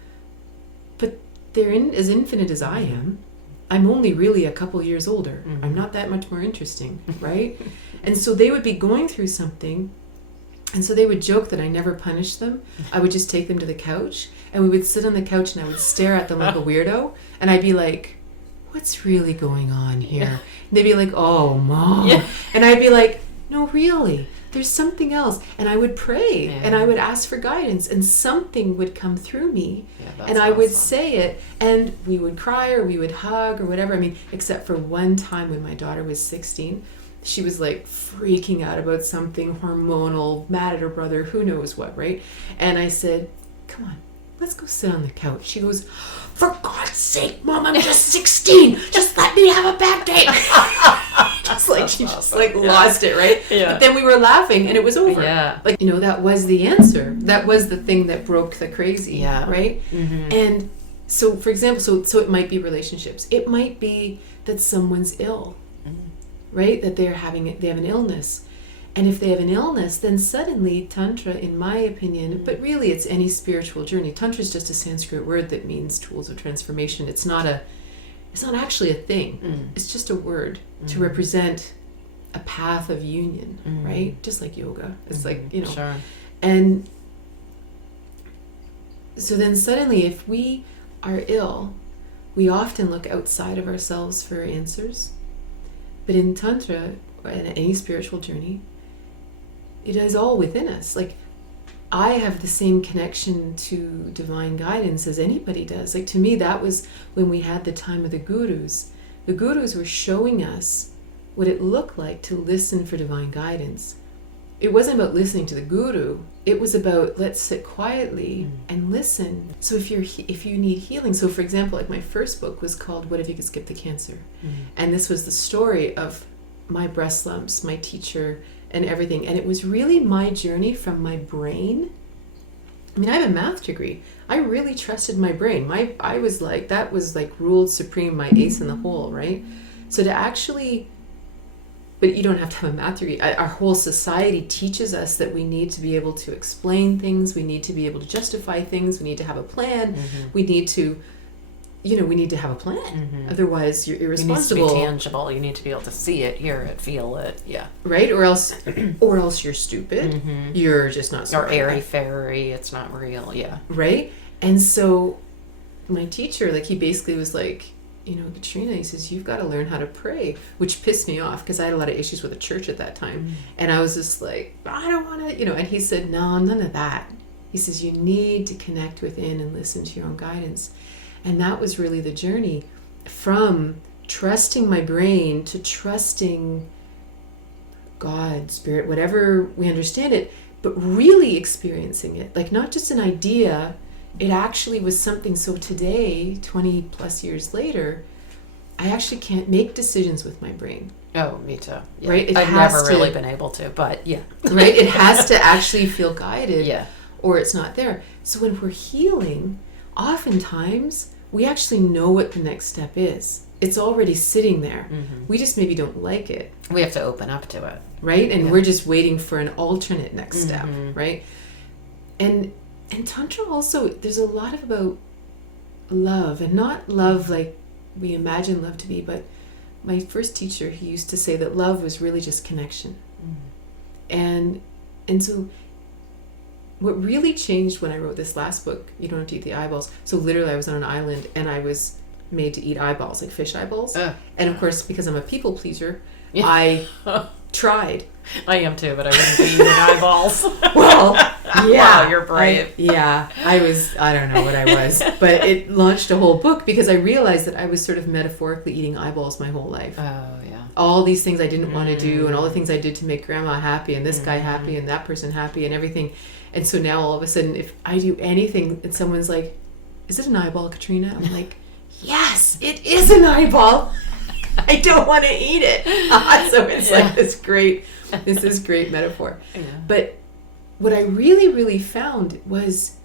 but they're as infinite as I am. I'm only really a couple years older. I'm not that much more interesting, right? And so they would be going through something, and so they would joke that I never punished them. I would just take them to the couch, and we would sit on the couch, and I would stare at them like a weirdo, and I'd be like, what's really going on here? And they'd be like, oh, Mom. And I'd be like, no, really, there's something else. And I would pray, and I would ask for guidance, and something would come through me, and I would say it, and we would cry, or we would hug, or whatever. I mean, except for one time when my daughter was 16, she was like freaking out about something hormonal, mad at her brother, who knows what, right? And I said, come on, let's go sit on the couch. She goes, for God's sake, Mom, I'm just 16. Just let me have a bad day. She just lost it, right? But then we were laughing and it was over. Like, that was the answer. That was the thing that broke the crazy, right? And so, for example, so it might be relationships. It might be that someone's ill, right? That they have an illness. And if they have an illness, then suddenly Tantra, in my opinion, but really it's any spiritual journey. Tantra is just a Sanskrit word that means tools of transformation. It's not actually a thing. It's just a word to represent a path of union, right? Just like yoga. It's like, Sure. And so then suddenly if we are ill, we often look outside of ourselves for answers. But in Tantra, or in any spiritual journey, it is all within us. Like, I have the same connection to divine guidance as anybody does. Like, to me, that was when we had the time of the gurus. The gurus were showing us what it looked like to listen for divine guidance. It wasn't about listening to the guru. It was about, let's sit quietly and listen. So if you need healing, so for example, like my first book was called What If You Could Skip the Cancer? And this was the story of my breast lumps, my teacher, and everything. And it was really my journey from my brain. I mean, I have a math degree. I really trusted my brain. That was ruled supreme, my ace in the hole, right? So to actually, but you don't have to have a math degree. Our whole society teaches us that we need to be able to explain things. We need to be able to justify things. We need to have a plan. We need to, we need to have a plan. Otherwise, you're irresponsible. It needs to be tangible. You need to be able to see it, hear it, feel it. Yeah. Right? Or else you're stupid. You're just not smart. Or airy-fairy. It's not real. Yeah. Right? And so my teacher, he basically was like, Katrina, he says, you've got to learn how to pray, which pissed me off because I had a lot of issues with the church at that time. And I was just like, I don't want to, and he said, no, none of that. He says, you need to connect within and listen to your own guidance. And that was really the journey from trusting my brain to trusting God, spirit, whatever we understand it, but really experiencing it. Like, not just an idea, it actually was something. So today, 20 plus years later, I actually can't make decisions with my brain. Oh, me too. Yeah. Right? I've never really been able to, but yeah. Right? It has to actually feel guided. Yeah. or it's not there. So when we're healing, oftentimes we actually know what the next step is. It's already sitting there. Mm-hmm. We just maybe don't like it. We have to open up to it. Right? And we're just waiting for an alternate next step, right? And Tantra also, there's a lot about love, and not love like we imagine love to be, but my first teacher, he used to say that love was really just connection. And so what really changed when I wrote this last book, You Don't Have to Eat the Eyeballs. So literally I was on an island and I was made to eat eyeballs, like fish eyeballs. And of course, because I'm a people pleaser, I tried. I am too, but I wouldn't be eating eyeballs. Well, yeah. Wow, you're brave. I don't know what I was, but it launched a whole book because I realized that I was sort of metaphorically eating eyeballs my whole life. Oh, yeah. All these things I didn't want to do, and all the things I did to make grandma happy, and this guy happy, and that person happy, and everything. And so now all of a sudden, if I do anything and someone's like, "Is it an eyeball, Katrina?" I'm like, "Yes, it is an eyeball. I don't want to eat it." So it's like this great metaphor. Yeah. But what I really, really found was,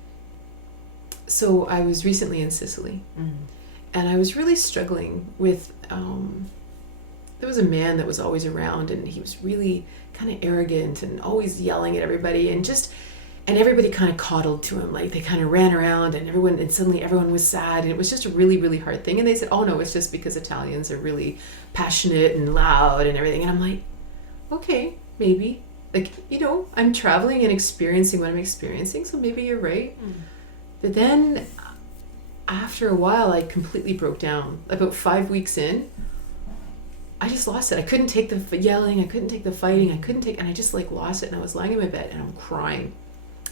so I was recently in Sicily, and I was really struggling with, there was a man that was always around, and he was really kind of arrogant and always yelling at everybody, and everybody kind of coddled to him, like they kind of ran around, and suddenly everyone was sad, and it was just a really, really hard thing. And they said, "Oh no, it's just because Italians are really passionate and loud and everything." And I'm like, okay, maybe, like, I'm traveling and experiencing what I'm experiencing, so maybe you're right. But then after a while, I completely broke down. About 5 weeks in, I just lost it. I couldn't take the yelling, I couldn't take the fighting, and I just like lost it. And I was lying in my bed and I'm crying,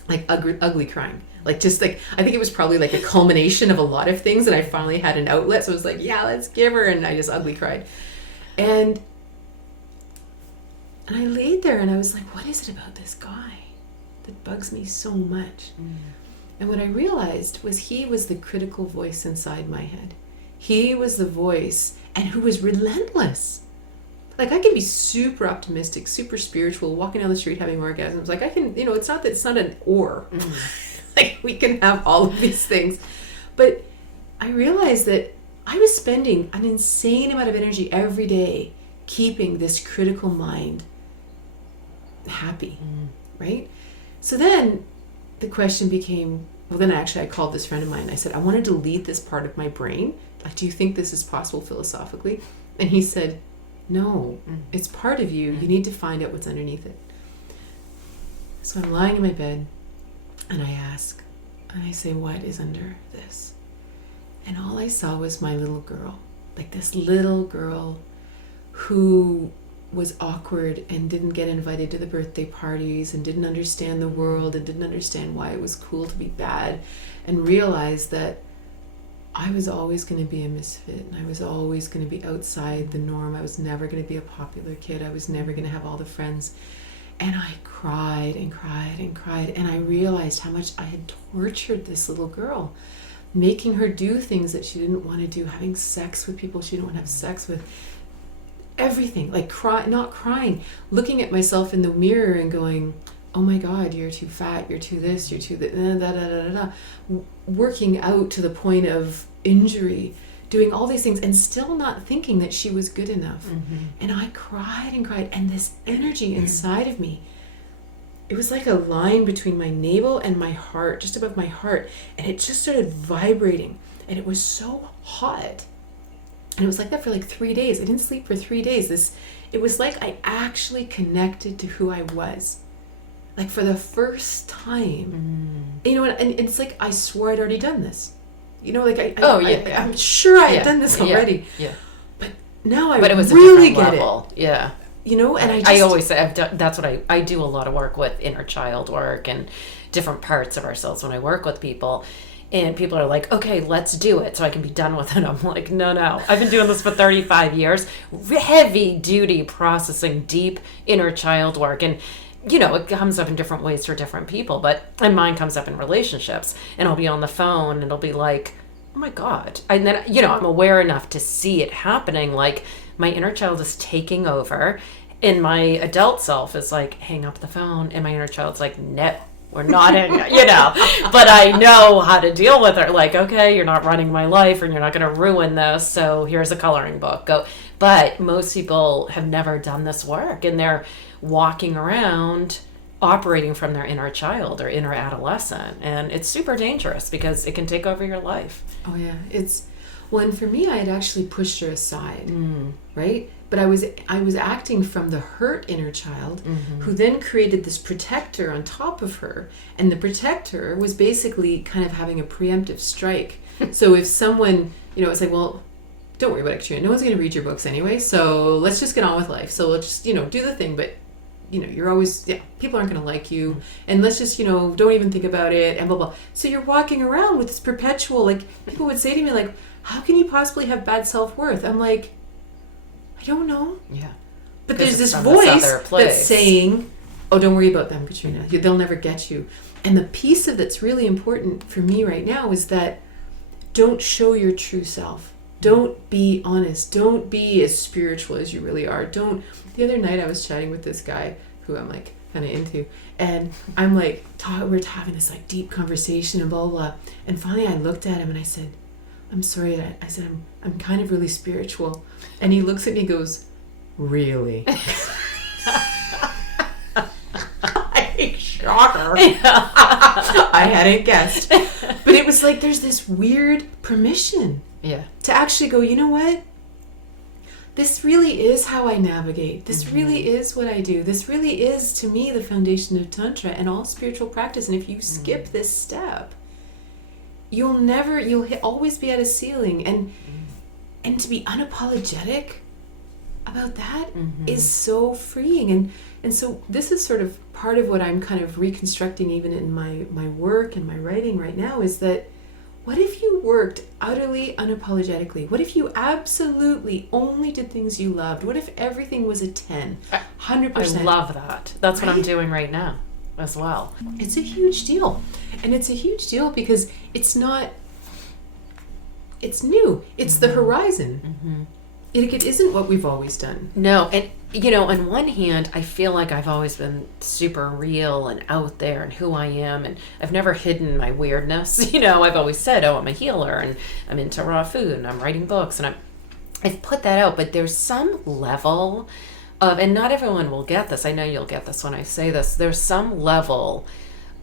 like ugly crying, like just like, I think it was probably like a culmination of a lot of things, and I finally had an outlet. So it was like, yeah, let's give her. And I just ugly cried, and I laid there and I was like, what is it about this guy that bugs me so much? And what I realized was he was the critical voice inside my head. He was the voice, and who was relentless. Like, I can be super optimistic, super spiritual, walking down the street having orgasms. Like, I can, it's not an or. Like, we can have all of these things. But I realized that I was spending an insane amount of energy every day keeping this critical mind happy, right? So then the question became, well, then I called this friend of mine. I said, I want to delete this part of my brain. Like, do you think this is possible philosophically? And he said, no, it's part of you. You need to find out what's underneath it. So I'm lying in my bed and I ask, and I say, what is under this? And all I saw was my little girl, like this little girl who was awkward and didn't get invited to the birthday parties and didn't understand the world and didn't understand why it was cool to be bad, and realized that I was always going to be a misfit, and I was always going to be outside the norm. I was never going to be a popular kid. I was never going to have all the friends. And I cried and cried and cried, and I realized how much I had tortured this little girl, making her do things that she didn't want to do, having sex with people she didn't want to have sex with. Everything, like not crying, looking at myself in the mirror and going, oh my God, you're too fat, you're too this, you're too that, working out to the point of injury, doing all these things, and still not thinking that she was good enough. And I cried and cried, and this energy inside of me, it was like a line between my navel and my heart, just above my heart, and it just started vibrating, and it was so hot. And it was like that for like 3 days. I didn't sleep for 3 days. It was like I actually connected to who I was. Like, for the first time. And it's like I swore I'd already done this. I'm sure I had done this already. Yeah. But now but it was really a get level. it. Yeah. And I always say that's what I do a lot of work with, inner child work and different parts of ourselves when I work with people. And people are like, okay, let's do it so I can be done with it. I'm like, no. I've been doing this for 35 years. Heavy duty processing, deep inner child work. And, it comes up in different ways for different people. And mine comes up in relationships. And I'll be on the phone and it'll be like, oh my God. And then, I'm aware enough to see it happening. Like, my inner child is taking over. And my adult self is like, hang up the phone. And my inner child's like, no. We're nodding, but I know how to deal with it. Like, okay, you're not running my life and you're not going to ruin this. So here's a coloring book. Go. But most people have never done this work, and they're walking around operating from their inner child or inner adolescent. And it's super dangerous because it can take over your life. Oh yeah. And for me, I had actually pushed her aside, right? But I was acting from the hurt inner child, who then created this protector on top of her. And the protector was basically kind of having a preemptive strike. So if someone, it's like, well, don't worry about it, Katrina. No one's going to read your books anyway. So let's just get on with life. So let's just, do the thing. But, you're always, people aren't going to like you. And let's just, don't even think about it and blah, blah. So you're walking around with this perpetual, like, people would say to me, like, how can you possibly have bad self-worth? I'm like, I don't know. Yeah. But there's this voice that's saying, oh, don't worry about them, Katrina. They'll never get you. And the piece of that's really important for me right now is that don't show your true self. Don't be honest. Don't be as spiritual as you really are. The other night I was chatting with this guy who I'm like kind of into, and I'm like, we're having this like deep conversation and blah, blah, blah. And finally I looked at him and I said, I'm sorry. I said, I'm kind of really spiritual. And he looks at me and goes, really? Shocker. I hadn't guessed. But it was like there's this weird permission to actually go, you know what? This really is how I navigate. This really is what I do. This really is, to me, the foundation of Tantra and all spiritual practice. And if you skip this step, you'll always be at a ceiling. And to be unapologetic about that is so freeing. And so this is sort of part of what I'm kind of reconstructing even in my work and my writing right now, is that what if you worked utterly unapologetically? What if you absolutely only did things you loved? What if everything was a 10, 100%? I love that. That's what I'm doing right now as well. It's a huge deal. And it's a huge deal because it's new. It's the horizon. It isn't what we've always done. No, and on one hand, I feel like I've always been super real and out there and who I am, and I've never hidden my weirdness. I've always said, oh, I'm a healer, and I'm into raw food, and I'm writing books, and I've put that out, but there's some level of, and not everyone will get this, I know you'll get this when I say this, there's some level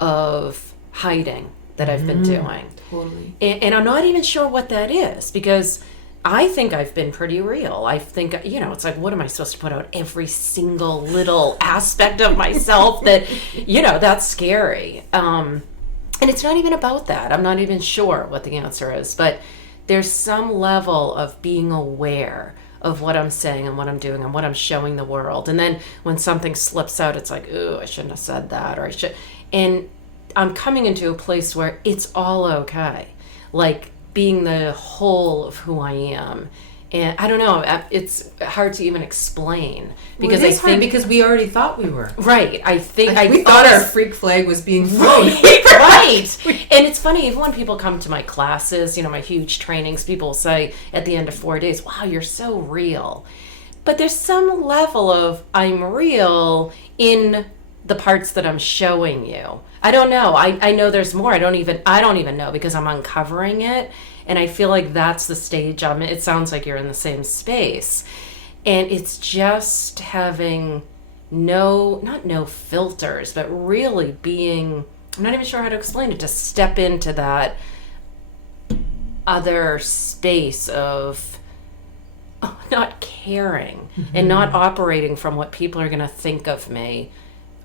of hiding that I've been doing. Totally. And I'm not even sure what that is, because I think I've been pretty real. I think, it's like, what am I supposed to put out every single little aspect of myself that, that's scary. And it's not even about that. I'm not even sure what the answer is, but there's some level of being aware of what I'm saying and what I'm doing and what I'm showing the world. And then when something slips out, it's like, ooh, I shouldn't have said that, or I should. And I'm coming into a place where it's all okay. Like, being the whole of who I am. And I don't know, it's hard to even explain, because I think because we already thought we were. Right. I think we thought our freak flag was being flown. Right. And it's funny, even when people come to my classes, my huge trainings, people say at the end of 4 days, wow, you're so real. But there's some level of I'm real in the parts that I'm showing you. I don't know. I know there's more. I don't even know, because I'm uncovering it. And I feel like that's the stage I'm in. It sounds like you're in the same space. And it's just having not no filters, but really being, I'm not even sure how to explain it, to step into that other space of not caring and not operating from what people are going to think of me.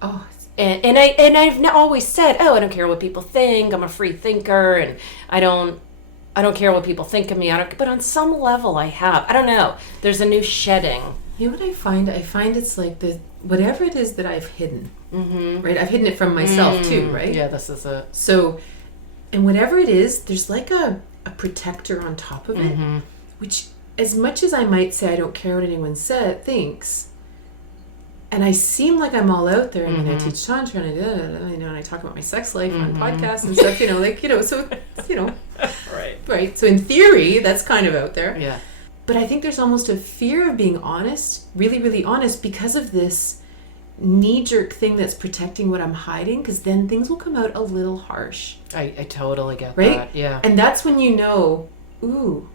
Oh, and I've always said, I don't care what people think. I'm a free thinker, and I don't care what people think of me. But on some level, I don't know. There's a new shedding. You know what I find? I find it's like whatever it is that I've hidden, right? I've hidden it from myself too, right? Yeah, this is it. So, and whatever it is, there's like a protector on top of it, which, as much as I might say I don't care what anyone thinks, and I seem like I'm all out there, and I teach Tantra, and I talk about my sex life on podcasts and stuff, right. So in theory, that's kind of out there. Yeah. But I think there's almost a fear of being honest, really, really honest, because of this knee-jerk thing that's protecting what I'm hiding, because then things will come out a little harsh. I totally get right? that. Yeah. And that's when you know, ooh,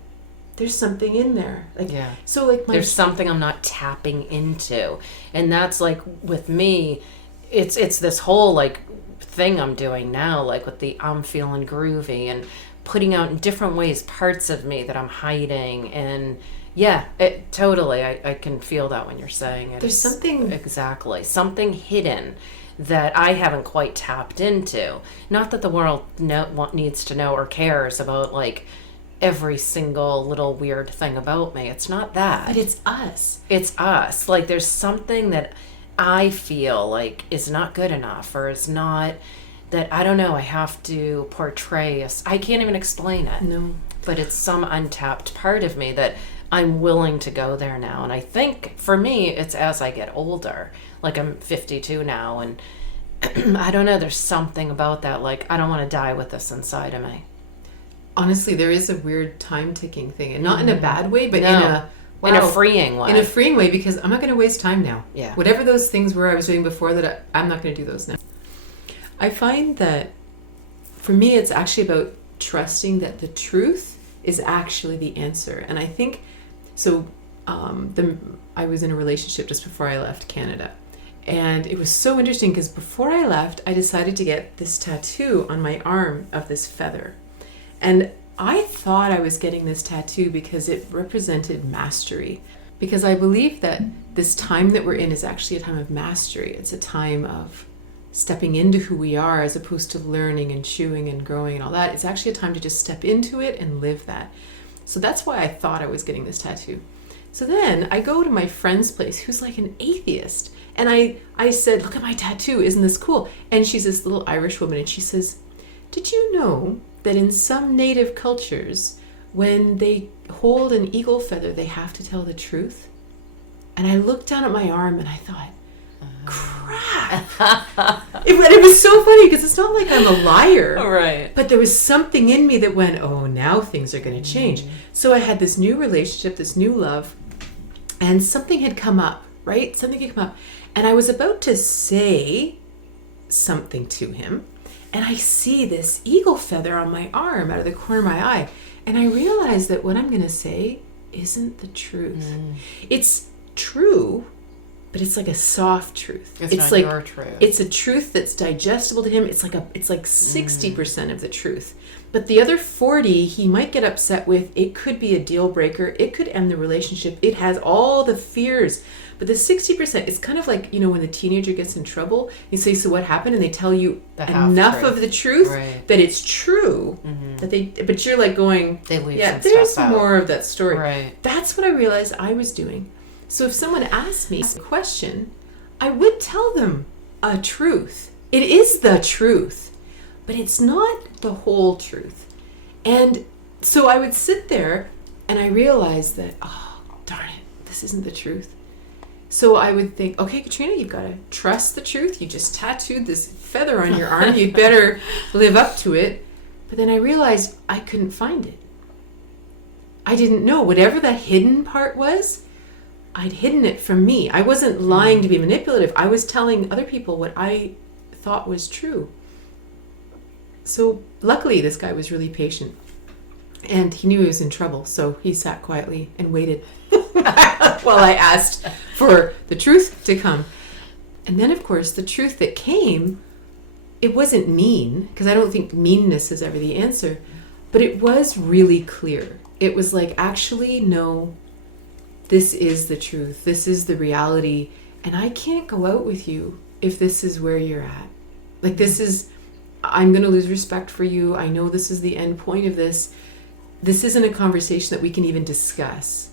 there's something in there. Like, yeah. So like there's something I'm not tapping into. And that's like with me, it's this whole like thing I'm doing now, like with the I'm feeling groovy and putting out in different ways parts of me that I'm hiding. And yeah, it totally, I can feel that when you're saying it. There's something exactly something hidden that I haven't quite tapped into. Not that the world needs to know or cares about like every single little weird thing about me. It's not that. But it's us. It's us. Like there's something that I feel like is not good enough, or is not, that I don't know, I have to portray. I can't even explain it. No. But it's some untapped part of me that I'm willing to go there now. And I think for me, it's as I get older. Like I'm 52 now, and I don't know, there's something about that. Like, I don't want to die with this inside of me. Honestly, there is a weird time ticking thing, and not in a bad way, but in a freeing way. In a freeing way, because I'm not going to waste time now. Yeah. Whatever those things were I was doing before, that I'm not going to do those now. I find that for me, it's actually about trusting that the truth is actually the answer. And I think, so I was in a relationship just before I left Canada. And it was so interesting because before I left, I decided to get this tattoo on my arm of this feather. And I thought I was getting this tattoo because it represented mastery. Because I believe that this time that we're in is actually a time of mastery. It's a time of stepping into who we are, as opposed to learning and chewing and growing and all that. It's actually a time to just step into it and live that. So that's why I thought I was getting this tattoo. So then I go to my friend's place, who's like an atheist. And I said, look at my tattoo, isn't this cool? And she's this little Irish woman, and she says, did you know that in some native cultures, when they hold an eagle feather, they have to tell the truth? And I looked down at my arm and I thought, crap. It was so funny because it's not like I'm a liar. Right. But there was something in me that went, oh, now things are going to change. So I had this new relationship, this new love, and something had come up, right? Something had come up. And I was about to say something to him. And I see this eagle feather on my arm out of the corner of my eye. And I realize that what I'm going to say isn't the truth. It's true, but it's like a soft truth. It's not like your truth. It's a truth that's digestible to him. It's like 60% of the truth. But the other 40 he might get upset with. It could be a deal breaker. It could end the relationship. It has all the fears. But the 60%, it's kind of like, when the teenager gets in trouble, you say, so what happened? And they tell you enough of the truth that it's true. But you're like going, they leave there's stuff out. more of that story. Right. That's what I realized I was doing. So if someone asked me a question, I would tell them a truth. It is the truth, but it's not the whole truth. And so I would sit there and I realized that, oh, darn it, this isn't the truth. So I would think, okay, Katrina, you've got to trust the truth. You just tattooed this feather on your arm. You'd better live up to it. But then I realized I couldn't find it. I didn't know. Whatever that hidden part was, I'd hidden it from me. I wasn't lying to be manipulative. I was telling other people what I thought was true. So luckily, this guy was really patient. And he knew he was in trouble. So he sat quietly and waited while I asked for the truth to come. And then, of course, the truth that came, it wasn't mean, because I don't think meanness is ever the answer, but it was really clear. It was like, actually, no, this is the truth. This is the reality. And I can't go out with you if this is where you're at. Like, I'm going to lose respect for you. I know this is the end point of this. This isn't a conversation that we can even discuss.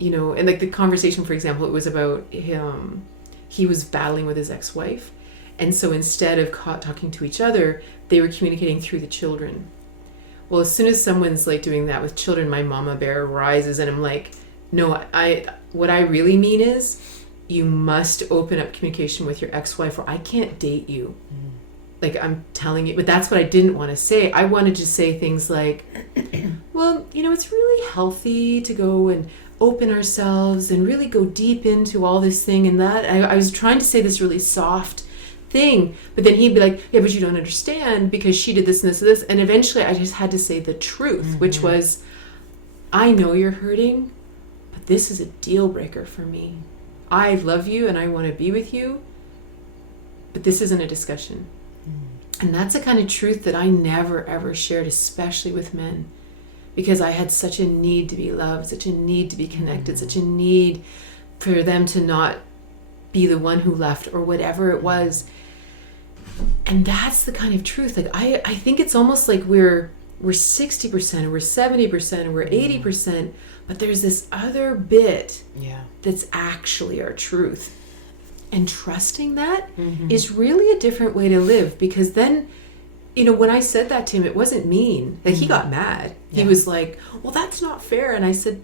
And like the conversation, for example, it was about him. He was battling with his ex-wife. And so instead of talking to each other, they were communicating through the children. Well, as soon as someone's like doing that with children, my mama bear rises, and I'm like, no, what I really mean is you must open up communication with your ex-wife, or I can't date you. Like, I'm telling you, but that's what I didn't want to say. I wanted to say things like, well, it's really healthy to go and open ourselves and really go deep into all this thing and that. I was trying to say this really soft thing, but then he'd be like, yeah, but you don't understand because she did this and this and this. And eventually I just had to say the truth, which was, I know you're hurting, but this is a deal breaker for me. I love you and I want to be with you, but this isn't a discussion. And that's the kind of truth that I never ever shared, especially with men, because I had such a need to be loved, such a need to be connected, such a need for them to not be the one who left or whatever it was. And that's the kind of truth. Like I think it's almost like we're 60% or we're 70% or we're 80%, but there's this other bit that's actually our truth. And trusting that is really a different way to live, because then, you know, when I said that to him, it wasn't mean. Like he got mad. He was like, well, that's not fair. And I said,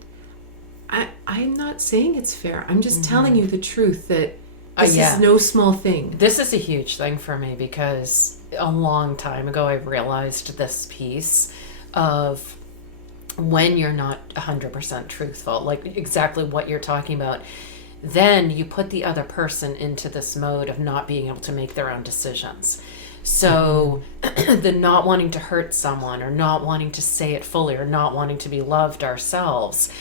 I'm not saying it's fair. I'm just telling you the truth that this is no small thing. This is a huge thing for me, because a long time ago I realized this piece of when you're not 100% truthful, like exactly what you're talking about, then you put the other person into this mode of not being able to make their own decisions. So the not wanting to hurt someone, or not wanting to say it fully, or not wanting to be loved ourselves,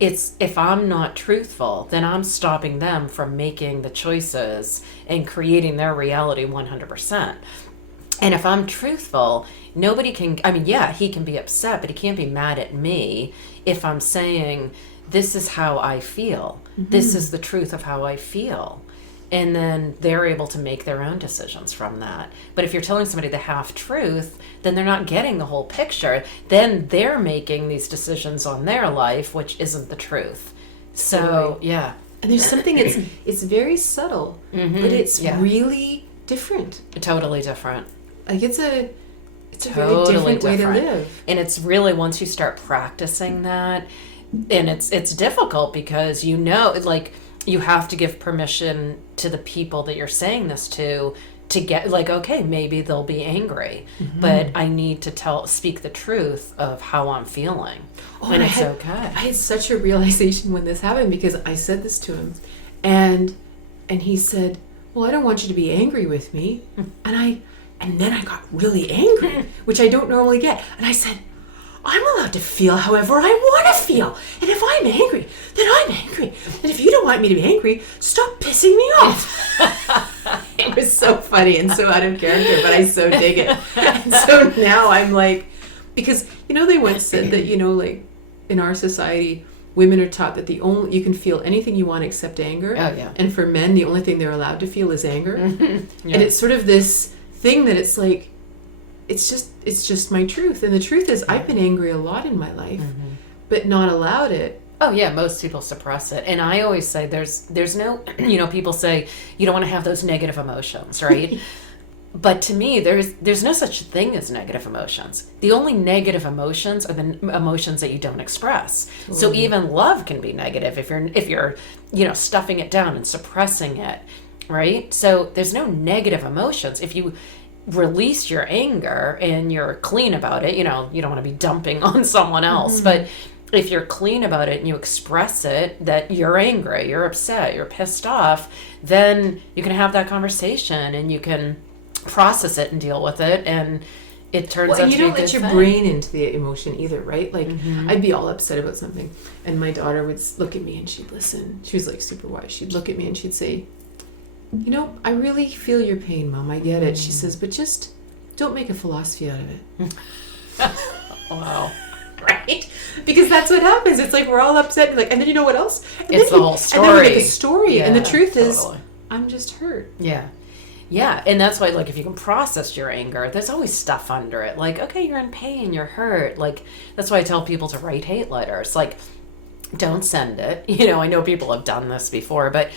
it's, if I'm not truthful, then I'm stopping them from making the choices and creating their reality 100%. And if I'm truthful, nobody can, I mean, yeah, he can be upset, but he can't be mad at me if I'm saying, this is how I feel. This is the truth of how I feel. And then they're able to make their own decisions from that. But if you're telling somebody the half truth, then they're not getting the whole picture. Then they're making these decisions on their life, which isn't the truth. So, yeah. And there's something, it's very subtle, but it's really different. Totally different. Like it's a very different way to live. And it's really, once you start practicing that, and it's difficult because, you know, like, you have to give permission to the people that you're saying this to get, like, okay, maybe they'll be angry, but I need to speak the truth of how I'm feeling. And it's okay. I had such a realization when this happened, because I said this to him, and he said, well, I don't want you to be angry with me. And then I got really angry, which I don't normally get. And I said, I'm allowed to feel however I want to feel. And if I'm angry, then I'm angry. And if you don't want me to be angry, stop pissing me off. It was so funny and so out of character, but I so dig it. And so now I'm like, because, you know, they once said that, you know, like in our society, women are taught that you can feel anything you want except anger. Oh, yeah. And for men, the only thing they're allowed to feel is anger. And it's sort of this thing that it's like, it's just my truth. And the truth is, I've been angry a lot in my life, but not allowed it. Oh yeah, most people suppress it. And I always say there's no, you know, people say you don't want to have those negative emotions, right? But to me, there's no such thing as negative emotions. The only negative emotions are the emotions that you don't express. So even love can be negative if you're, you know, stuffing it down and suppressing it, right? So there's no negative emotions. If you release your anger and you're clean about it, you know, you don't want to be dumping on someone else, but if you're clean about it and you express it, that you're angry, you're upset, you're pissed off, then you can have that conversation and you can process it and deal with it, and it turns out to be a good thing. You don't let your brain into the emotion either, right? Like, I'd be all upset about something, and my daughter would look at me and she'd listen. She was like super wise. She'd look at me and she'd say, you know, I really feel your pain, Mom. I get it. She says, but just don't make a philosophy out of it. Wow. Right? Because that's what happens. It's like we're all upset, and like, and then you know what else? And it's the whole story. And then we make a story, and the truth is, totally. I'm just hurt. Yeah. Yeah, and that's why, like, if you can process your anger, there's always stuff under it. Like, okay, you're in pain, you're hurt. Like, that's why I tell people to write hate letters. Like, don't send it. You know, I know people have done this before, but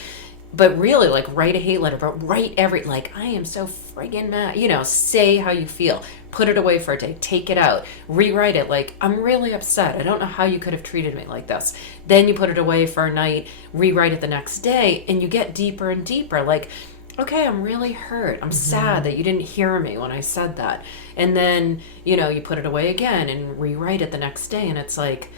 really, like, write a hate letter, but write like, I am so friggin' mad. You know, say how you feel. Put it away for a day. Take it out. Rewrite it. Like, I'm really upset. I don't know how you could have treated me like this. Then you put it away for a night, rewrite it the next day, and you get deeper and deeper. Like, okay, I'm really hurt. I'm sad that you didn't hear me when I said that. And then, you know, you put it away again and rewrite it the next day, and it's like,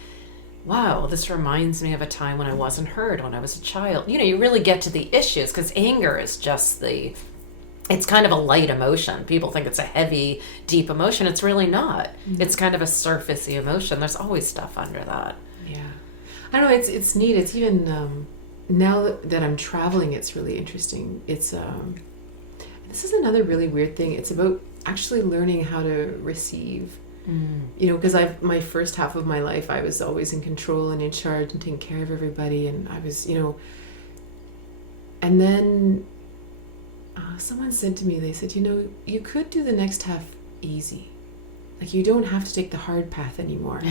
wow, this reminds me of a time when I wasn't heard when I was a child. You know, you really get to the issues, because anger is just it's kind of a light emotion. People think it's a heavy, deep emotion. It's really not. Mm-hmm. It's kind of a surfacey emotion. There's always stuff under that. Yeah. I don't know, it's neat. It's even, now that I'm traveling, it's really interesting. It's, this is another really weird thing. It's about actually learning how to receive. You know, because my first half of my life, I was always in control and in charge and taking care of everybody, and I was, you know, and then someone said to me, they said, you know, you could do the next half easy, like you don't have to take the hard path anymore.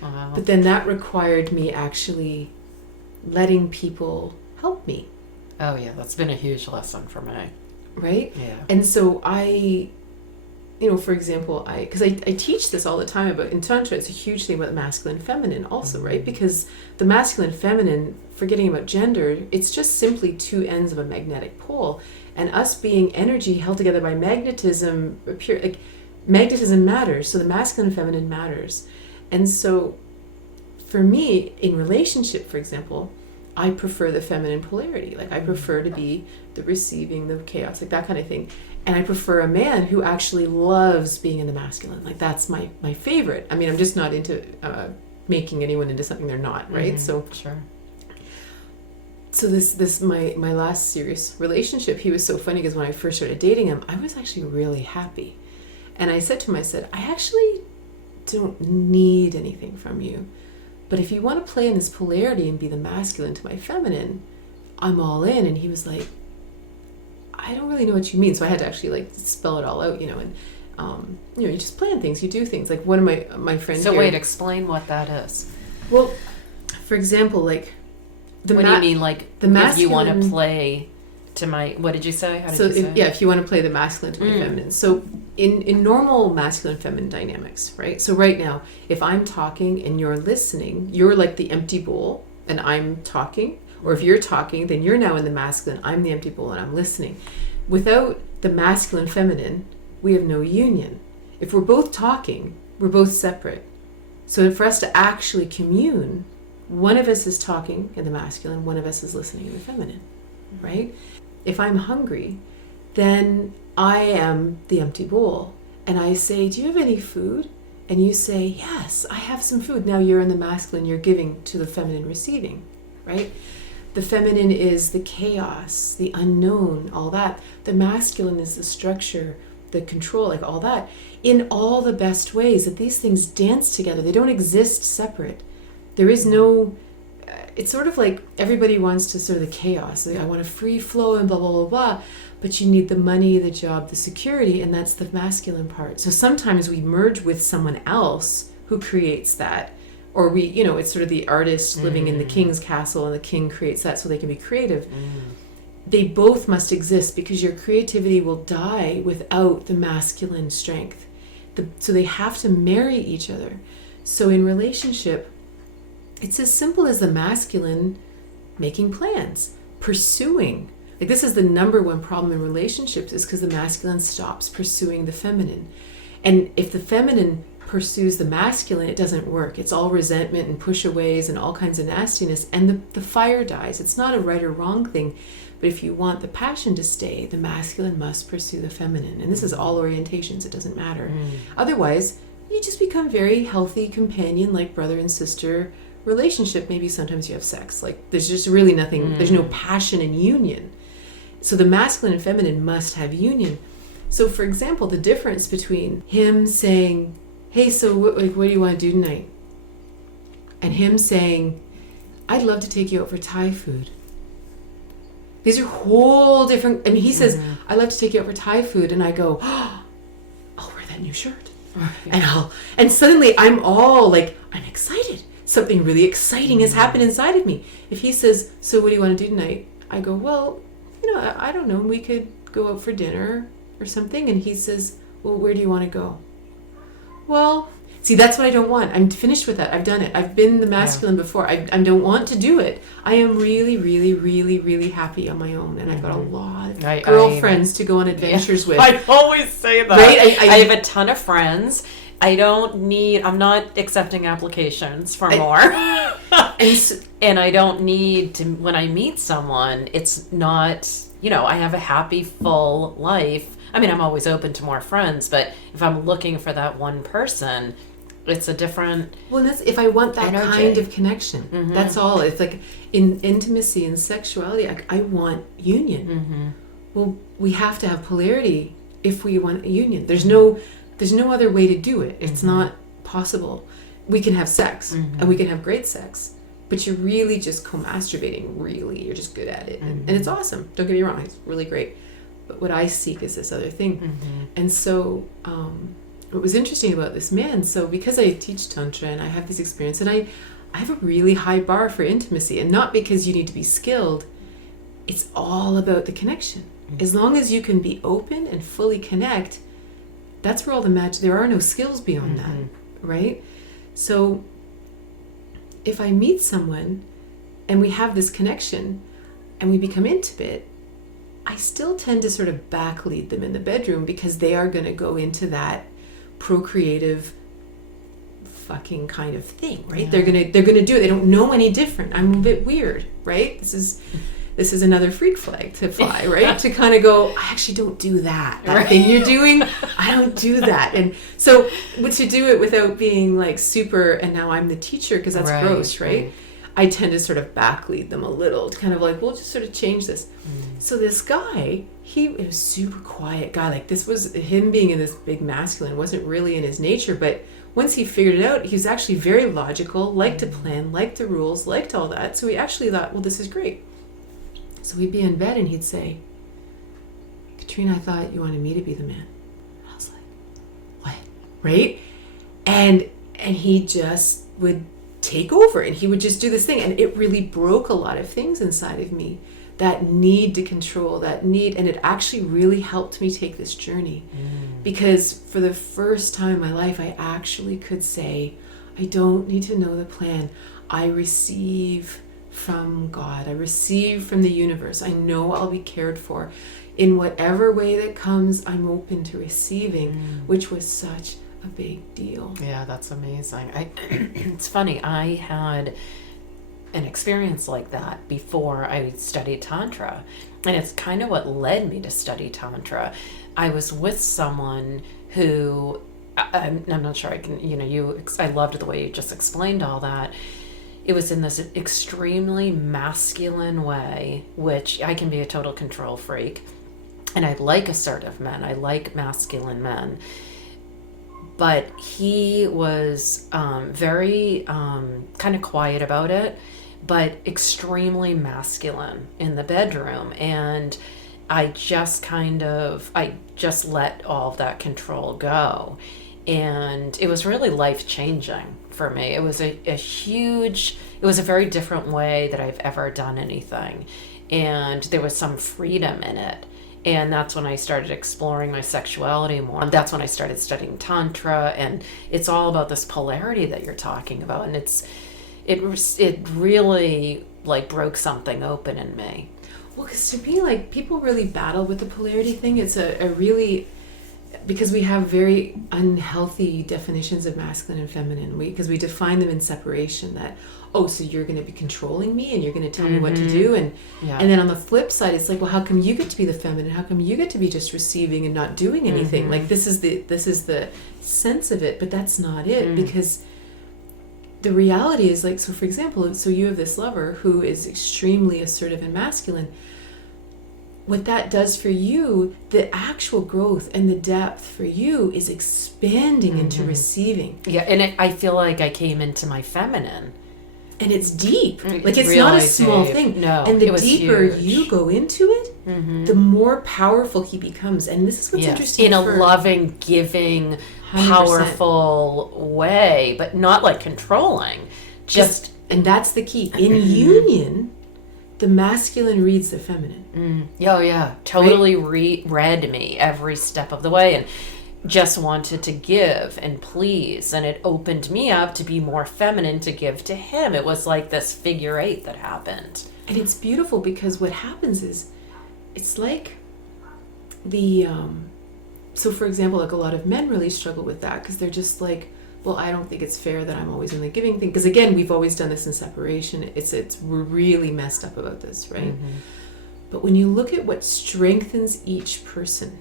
Wow. But then that required me actually letting people help me. Oh yeah, that's been a huge lesson for me. Right? Yeah. And so you know, for example, because I teach this all the time about, in Tantra, it's a huge thing about masculine and feminine also, mm-hmm. right? Because the masculine and feminine, forgetting about gender, it's just simply two ends of a magnetic pole. And us being energy held together by magnetism, magnetism matters, so the masculine and feminine matters. And so for me, in relationship, for example, I prefer the feminine polarity. Like I prefer to be the receiving, the chaos, like that kind of thing. And I prefer a man who actually loves being in the masculine. Like that's my favorite. I mean, I'm just not into making anyone into something they're not, right? Mm-hmm. So sure. So this my last serious relationship, he was so funny because when I first started dating him, I was actually really happy. And I said to him, I said, I actually don't need anything from you. But if you want to play in this polarity and be the masculine to my feminine, I'm all in. And he was like, I don't really know what you mean. So I had to actually like spell it all out, you know, and you know, you just plan things, you do things. Like one of my friends. So wait, explain what that is. Well, for example, like what do you mean, like the masculine, if you want to play to my, what did you say? How did you say? Yeah, if you want to play the masculine to my feminine. So in normal masculine feminine dynamics, right? So right now, if I'm talking and you're listening, you're like the empty bowl and I'm talking. Or if you're talking, then you're now in the masculine, I'm the empty bowl and I'm listening. Without the masculine feminine, we have no union. If we're both talking, we're both separate. So for us to actually commune, one of us is talking in the masculine, one of us is listening in the feminine, right? If I'm hungry, then I am the empty bowl. And I say, do you have any food? And you say, yes, I have some food. Now you're in the masculine, you're giving to the feminine receiving, right? The feminine is the chaos, the unknown, all that. The masculine is the structure, the control, like all that. In all the best ways, that these things dance together. They don't exist separate. There is no, it's sort of like everybody wants to sort of the chaos. Like, I want a free flow and blah, blah, blah, blah. But you need the money, the job, the security, and that's the masculine part. So sometimes we merge with someone else who creates that. Or we, you know, it's sort of the artist living in the king's castle and the king creates that so they can be creative. They both must exist because your creativity will die without the masculine strength. So they have to marry each other. So in relationship, it's as simple as the masculine making plans, pursuing. Like this is the number one problem in relationships is because the masculine stops pursuing the feminine. And if the feminine pursues the masculine, it doesn't work. It's all resentment and pushaways and all kinds of nastiness, and the fire dies. It's not a right or wrong thing, but if you want the passion to stay, the masculine must pursue the feminine. And this is all orientations, it doesn't matter. Otherwise, you just become very healthy companion, like brother and sister relationship. Maybe sometimes you have sex. Like there's just really nothing, there's no passion and union. So the masculine and feminine must have union. So for example, the difference between him saying, hey, so what do you want to do tonight? And him saying, I'd love to take you out for Thai food. These are whole different, I mean, he says, I'd love to take you out for Thai food. And I go, oh, I'll wear that new shirt. And suddenly I'm all like, I'm excited. Something really exciting has happened inside of me. If he says, so what do you want to do tonight? I go, well, you know, I don't know. We could go out for dinner or something. And he says, well, where do you want to go? Well, see, that's what I don't want. I'm finished with that. I've done it. I've been the masculine before. I don't want to do it. I am really, really, really, really happy on my own. And I've got a lot of girlfriends to go on adventures with. I always say that. Right? I have a ton of friends. I'm not accepting applications for more. And I don't need to, when I meet someone, it's not, I have a happy, full life. I mean, I'm always open to more friends, but if I'm looking for that one person, it's a different Well, that's if I want that energy. kind of connection. That's all. It's like in intimacy and sexuality, I want union. Well, we have to have polarity if we want a union. There's no other way to do it. It's not possible. We can have sex and we can have great sex, but you're really just co-masturbating. Really, you're just good at it, and it's awesome. Don't get me wrong, it's really great. But what I seek is this other thing. And so what was interesting about this man, so because I teach Tantra and I have this experience, and I have a really high bar for intimacy, and not because you need to be skilled, it's all about the connection. As long as you can be open and fully connect, that's where all the magic, there are no skills beyond that, right? So if I meet someone and we have this connection and we become intimate, I still tend to sort of backlead them in the bedroom because they are going to go into that procreative fucking kind of thing, right? Yeah. They're gonna do it. They don't know any different. I'm a bit weird, right? This is another freak flag to fly, right? To kind of go, I actually don't do that thing you're doing. I don't do that. And so to do it without being like super, and now I'm the teacher because that's gross, right? I tend to sort of backlead them a little to kind of like, we'll just sort of change this. So this guy, he was a super quiet guy. Like this was him being in this big masculine, wasn't really in his nature, but once he figured it out, he was actually very logical, liked to plan, liked the rules, liked all that. So he actually thought, well, this is great. So we'd be in bed and he'd say, Katrina, I thought you wanted me to be the man. I was like, what? Right? And he just would take over and he would just do this thing. And it really broke a lot of things inside of me. That need to control, that need, and it actually really helped me take this journey. Because for the first time in my life, I actually could say, I don't need to know the plan. I receive from God. I receive from the universe. I know I'll be cared for. In whatever way that comes, I'm open to receiving, which was such a big deal. Yeah, that's amazing. It's funny, I had an experience like that before I studied Tantra. And it's kind of what led me to study Tantra. I was with someone who, I'm not sure I can, I loved the way you just explained all that. It was in this extremely masculine way, which I can be a total control freak. And I like assertive men. I like masculine men. But he was very kind of quiet about it, but extremely masculine in the bedroom. And I just let all of that control go. And it was really life-changing for me. It was it was a very different way that I've ever done anything. And there was some freedom in it. And that's when I started exploring my sexuality more. That's when I started studying Tantra. And it's all about this polarity that you're talking about. And it really like broke something open in me. Well, because to me, like, people really battle with the polarity thing. It's a really, because we have very unhealthy definitions of masculine and feminine. Because we define them in separation. That, oh, so you're going to be controlling me and you're going to tell me what to do, and then on the flip side, it's like, well, how come you get to be the feminine? How come you get to be just receiving and not doing anything? Like this is the sense of it, but that's not it, because the reality is, like, so for example, so you have this lover who is extremely assertive and masculine. What that does for you, the actual growth and the depth for you is expanding into receiving. Yeah, and I feel like I came into my feminine. And it's deep. Like, it's really not a small deep. thing. No, and the it was deeper huge. you go into it, the more powerful he becomes. And this is what's interesting. In a loving, giving, 100%. Powerful way, but not like controlling. And that's the key. In union, the masculine reads the feminine. Oh, yeah. Totally read me every step of the way. And just wanted to give and please, and it opened me up to be more feminine to give to him. It was like this figure eight that happened. And it's beautiful because what happens is, it's like the so for example, like a lot of men really struggle with that because they're just like, well, I don't think it's fair that I'm always in the giving thing. Because again, we've always done this in separation. We're really messed up about this, right? Mm-hmm. But when you look at what strengthens each person,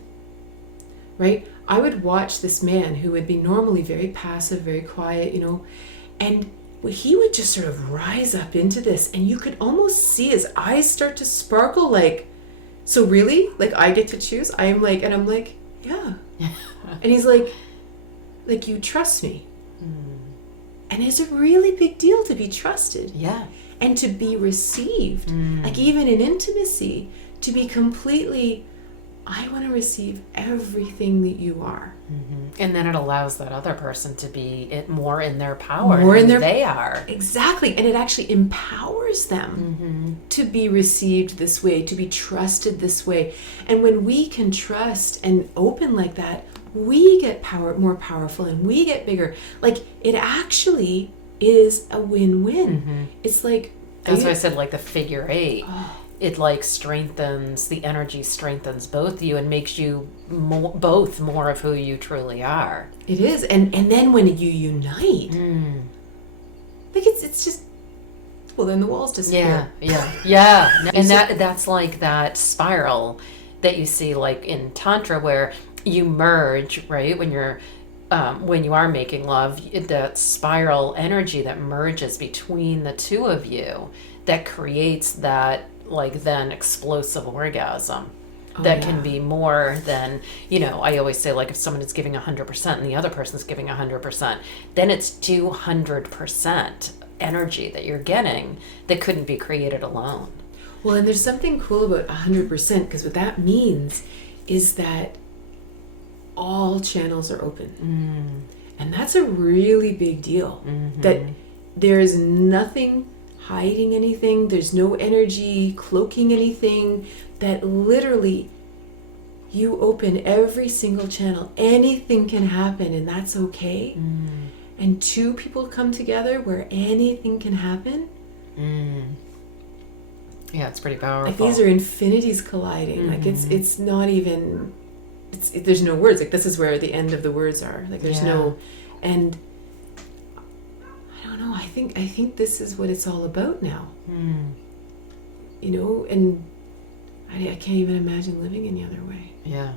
right? I would watch this man who would be normally very passive, very quiet, and he would just sort of rise up into this, and you could almost see his eyes start to sparkle, like, so really? Like, I get to choose? I'm like, yeah. And he's like, you trust me. And it's a really big deal to be trusted. Yeah. And to be received. Like, even in intimacy, to be completely, I want to receive everything that you are. And then it allows that other person to be more in their power than they are. Exactly. And it actually empowers them to be received this way, to be trusted this way. And when we can trust and open like that, we get more powerful, and we get bigger. Like, it actually is a win-win. It's like, that's why I said, like, the figure 8. It like strengthens, the energy strengthens both of you and makes you both more of who you truly are. It is. And then when you unite, like, it's just, well, then the walls disappear. Yeah. And that's like that spiral that you see, like, in Tantra, where you merge, right? When you are making love, that spiral energy that merges between the two of you, that creates that, like, then explosive orgasm that can be more than, I always say, like, if someone is giving 100% and the other person is giving 100%, then it's 200% energy that you're getting that couldn't be created alone. Well, and there's something cool about 100%, because what that means is that all channels are open. And that's a really big deal. That there is nothing hiding anything, there's no energy cloaking anything, that literally you open every single channel. Anything can happen, and that's okay. And two people come together where anything can happen. Yeah, it's pretty powerful. Like, these are infinities colliding. Like, it's not even, there's no words. Like, this is where the end of the words are. Like, there's no, and no, I think this is what it's all about now. And I can't even imagine living any other way. Yeah.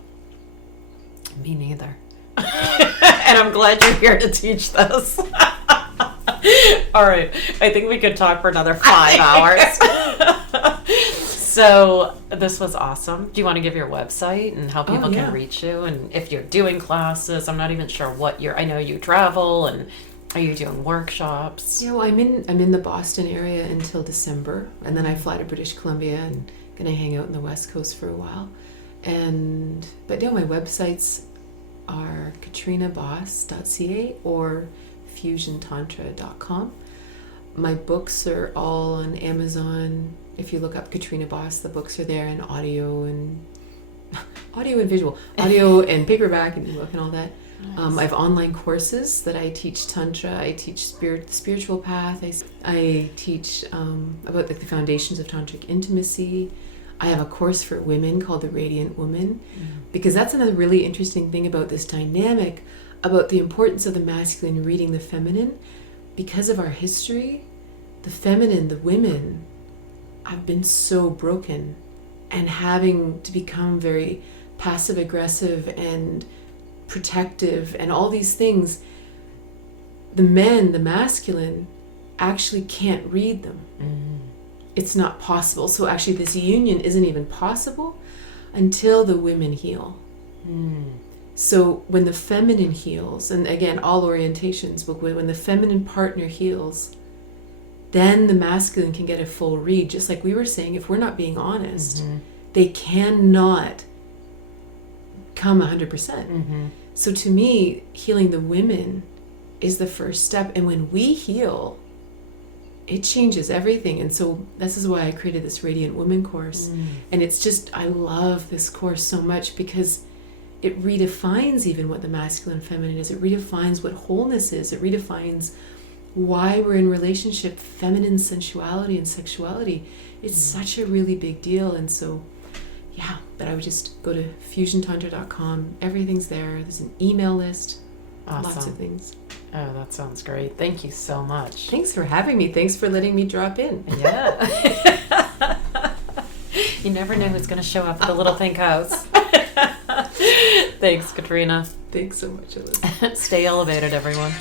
Me neither. And I'm glad you're here to teach this. All right. I think we could talk for another 5 hours. So this was awesome. Do you want to give your website and how people can reach you? And if you're doing classes, I'm not even sure I know you travel, and are you doing workshops? Yeah, well, I'm in the Boston area until December, and then I fly to British Columbia and gonna hang out in the West Coast for a while. But my websites are katrinabos.ca or fusiontantra.com. My books are all on Amazon. If you look up Katrina Bos, the books are there, in audio and visual, audio and paperback and ebook and all that. Nice. I have online courses that I teach Tantra. I teach the spiritual path. I teach about the foundations of Tantric Intimacy. I have a course for women called The Radiant Woman, because that's another really interesting thing about this dynamic, about the importance of the masculine reading the feminine. Because of our history, the feminine, the women, have been so broken, and having to become very passive aggressive and protective and all these things, the men, the masculine, actually can't read them. It's not possible. So actually this union isn't even possible until the women heal. So when the feminine heals, and again, all orientations, but when the feminine partner heals, then the masculine can get a full read. Just like we were saying, if we're not being honest, they cannot come 100%. So to me, healing the women is the first step. And when we heal, it changes everything. And so this is why I created this Radiant Woman course. And it's just, I love this course so much, because it redefines even what the masculine and feminine is. It redefines what wholeness is. It redefines why we're in relationship, feminine sensuality and sexuality. It's such a really big deal. And so, that I would just go to fusiontantra.com. Everything's there. There's an email list. Awesome. Lots of things. Oh, that sounds great. Thank you so much. Thanks for having me. Thanks for letting me drop in. Yeah. You never know who's going to show up at the little pink house. Thanks, Katrina. Thanks so much, Alissa. Stay elevated, everyone.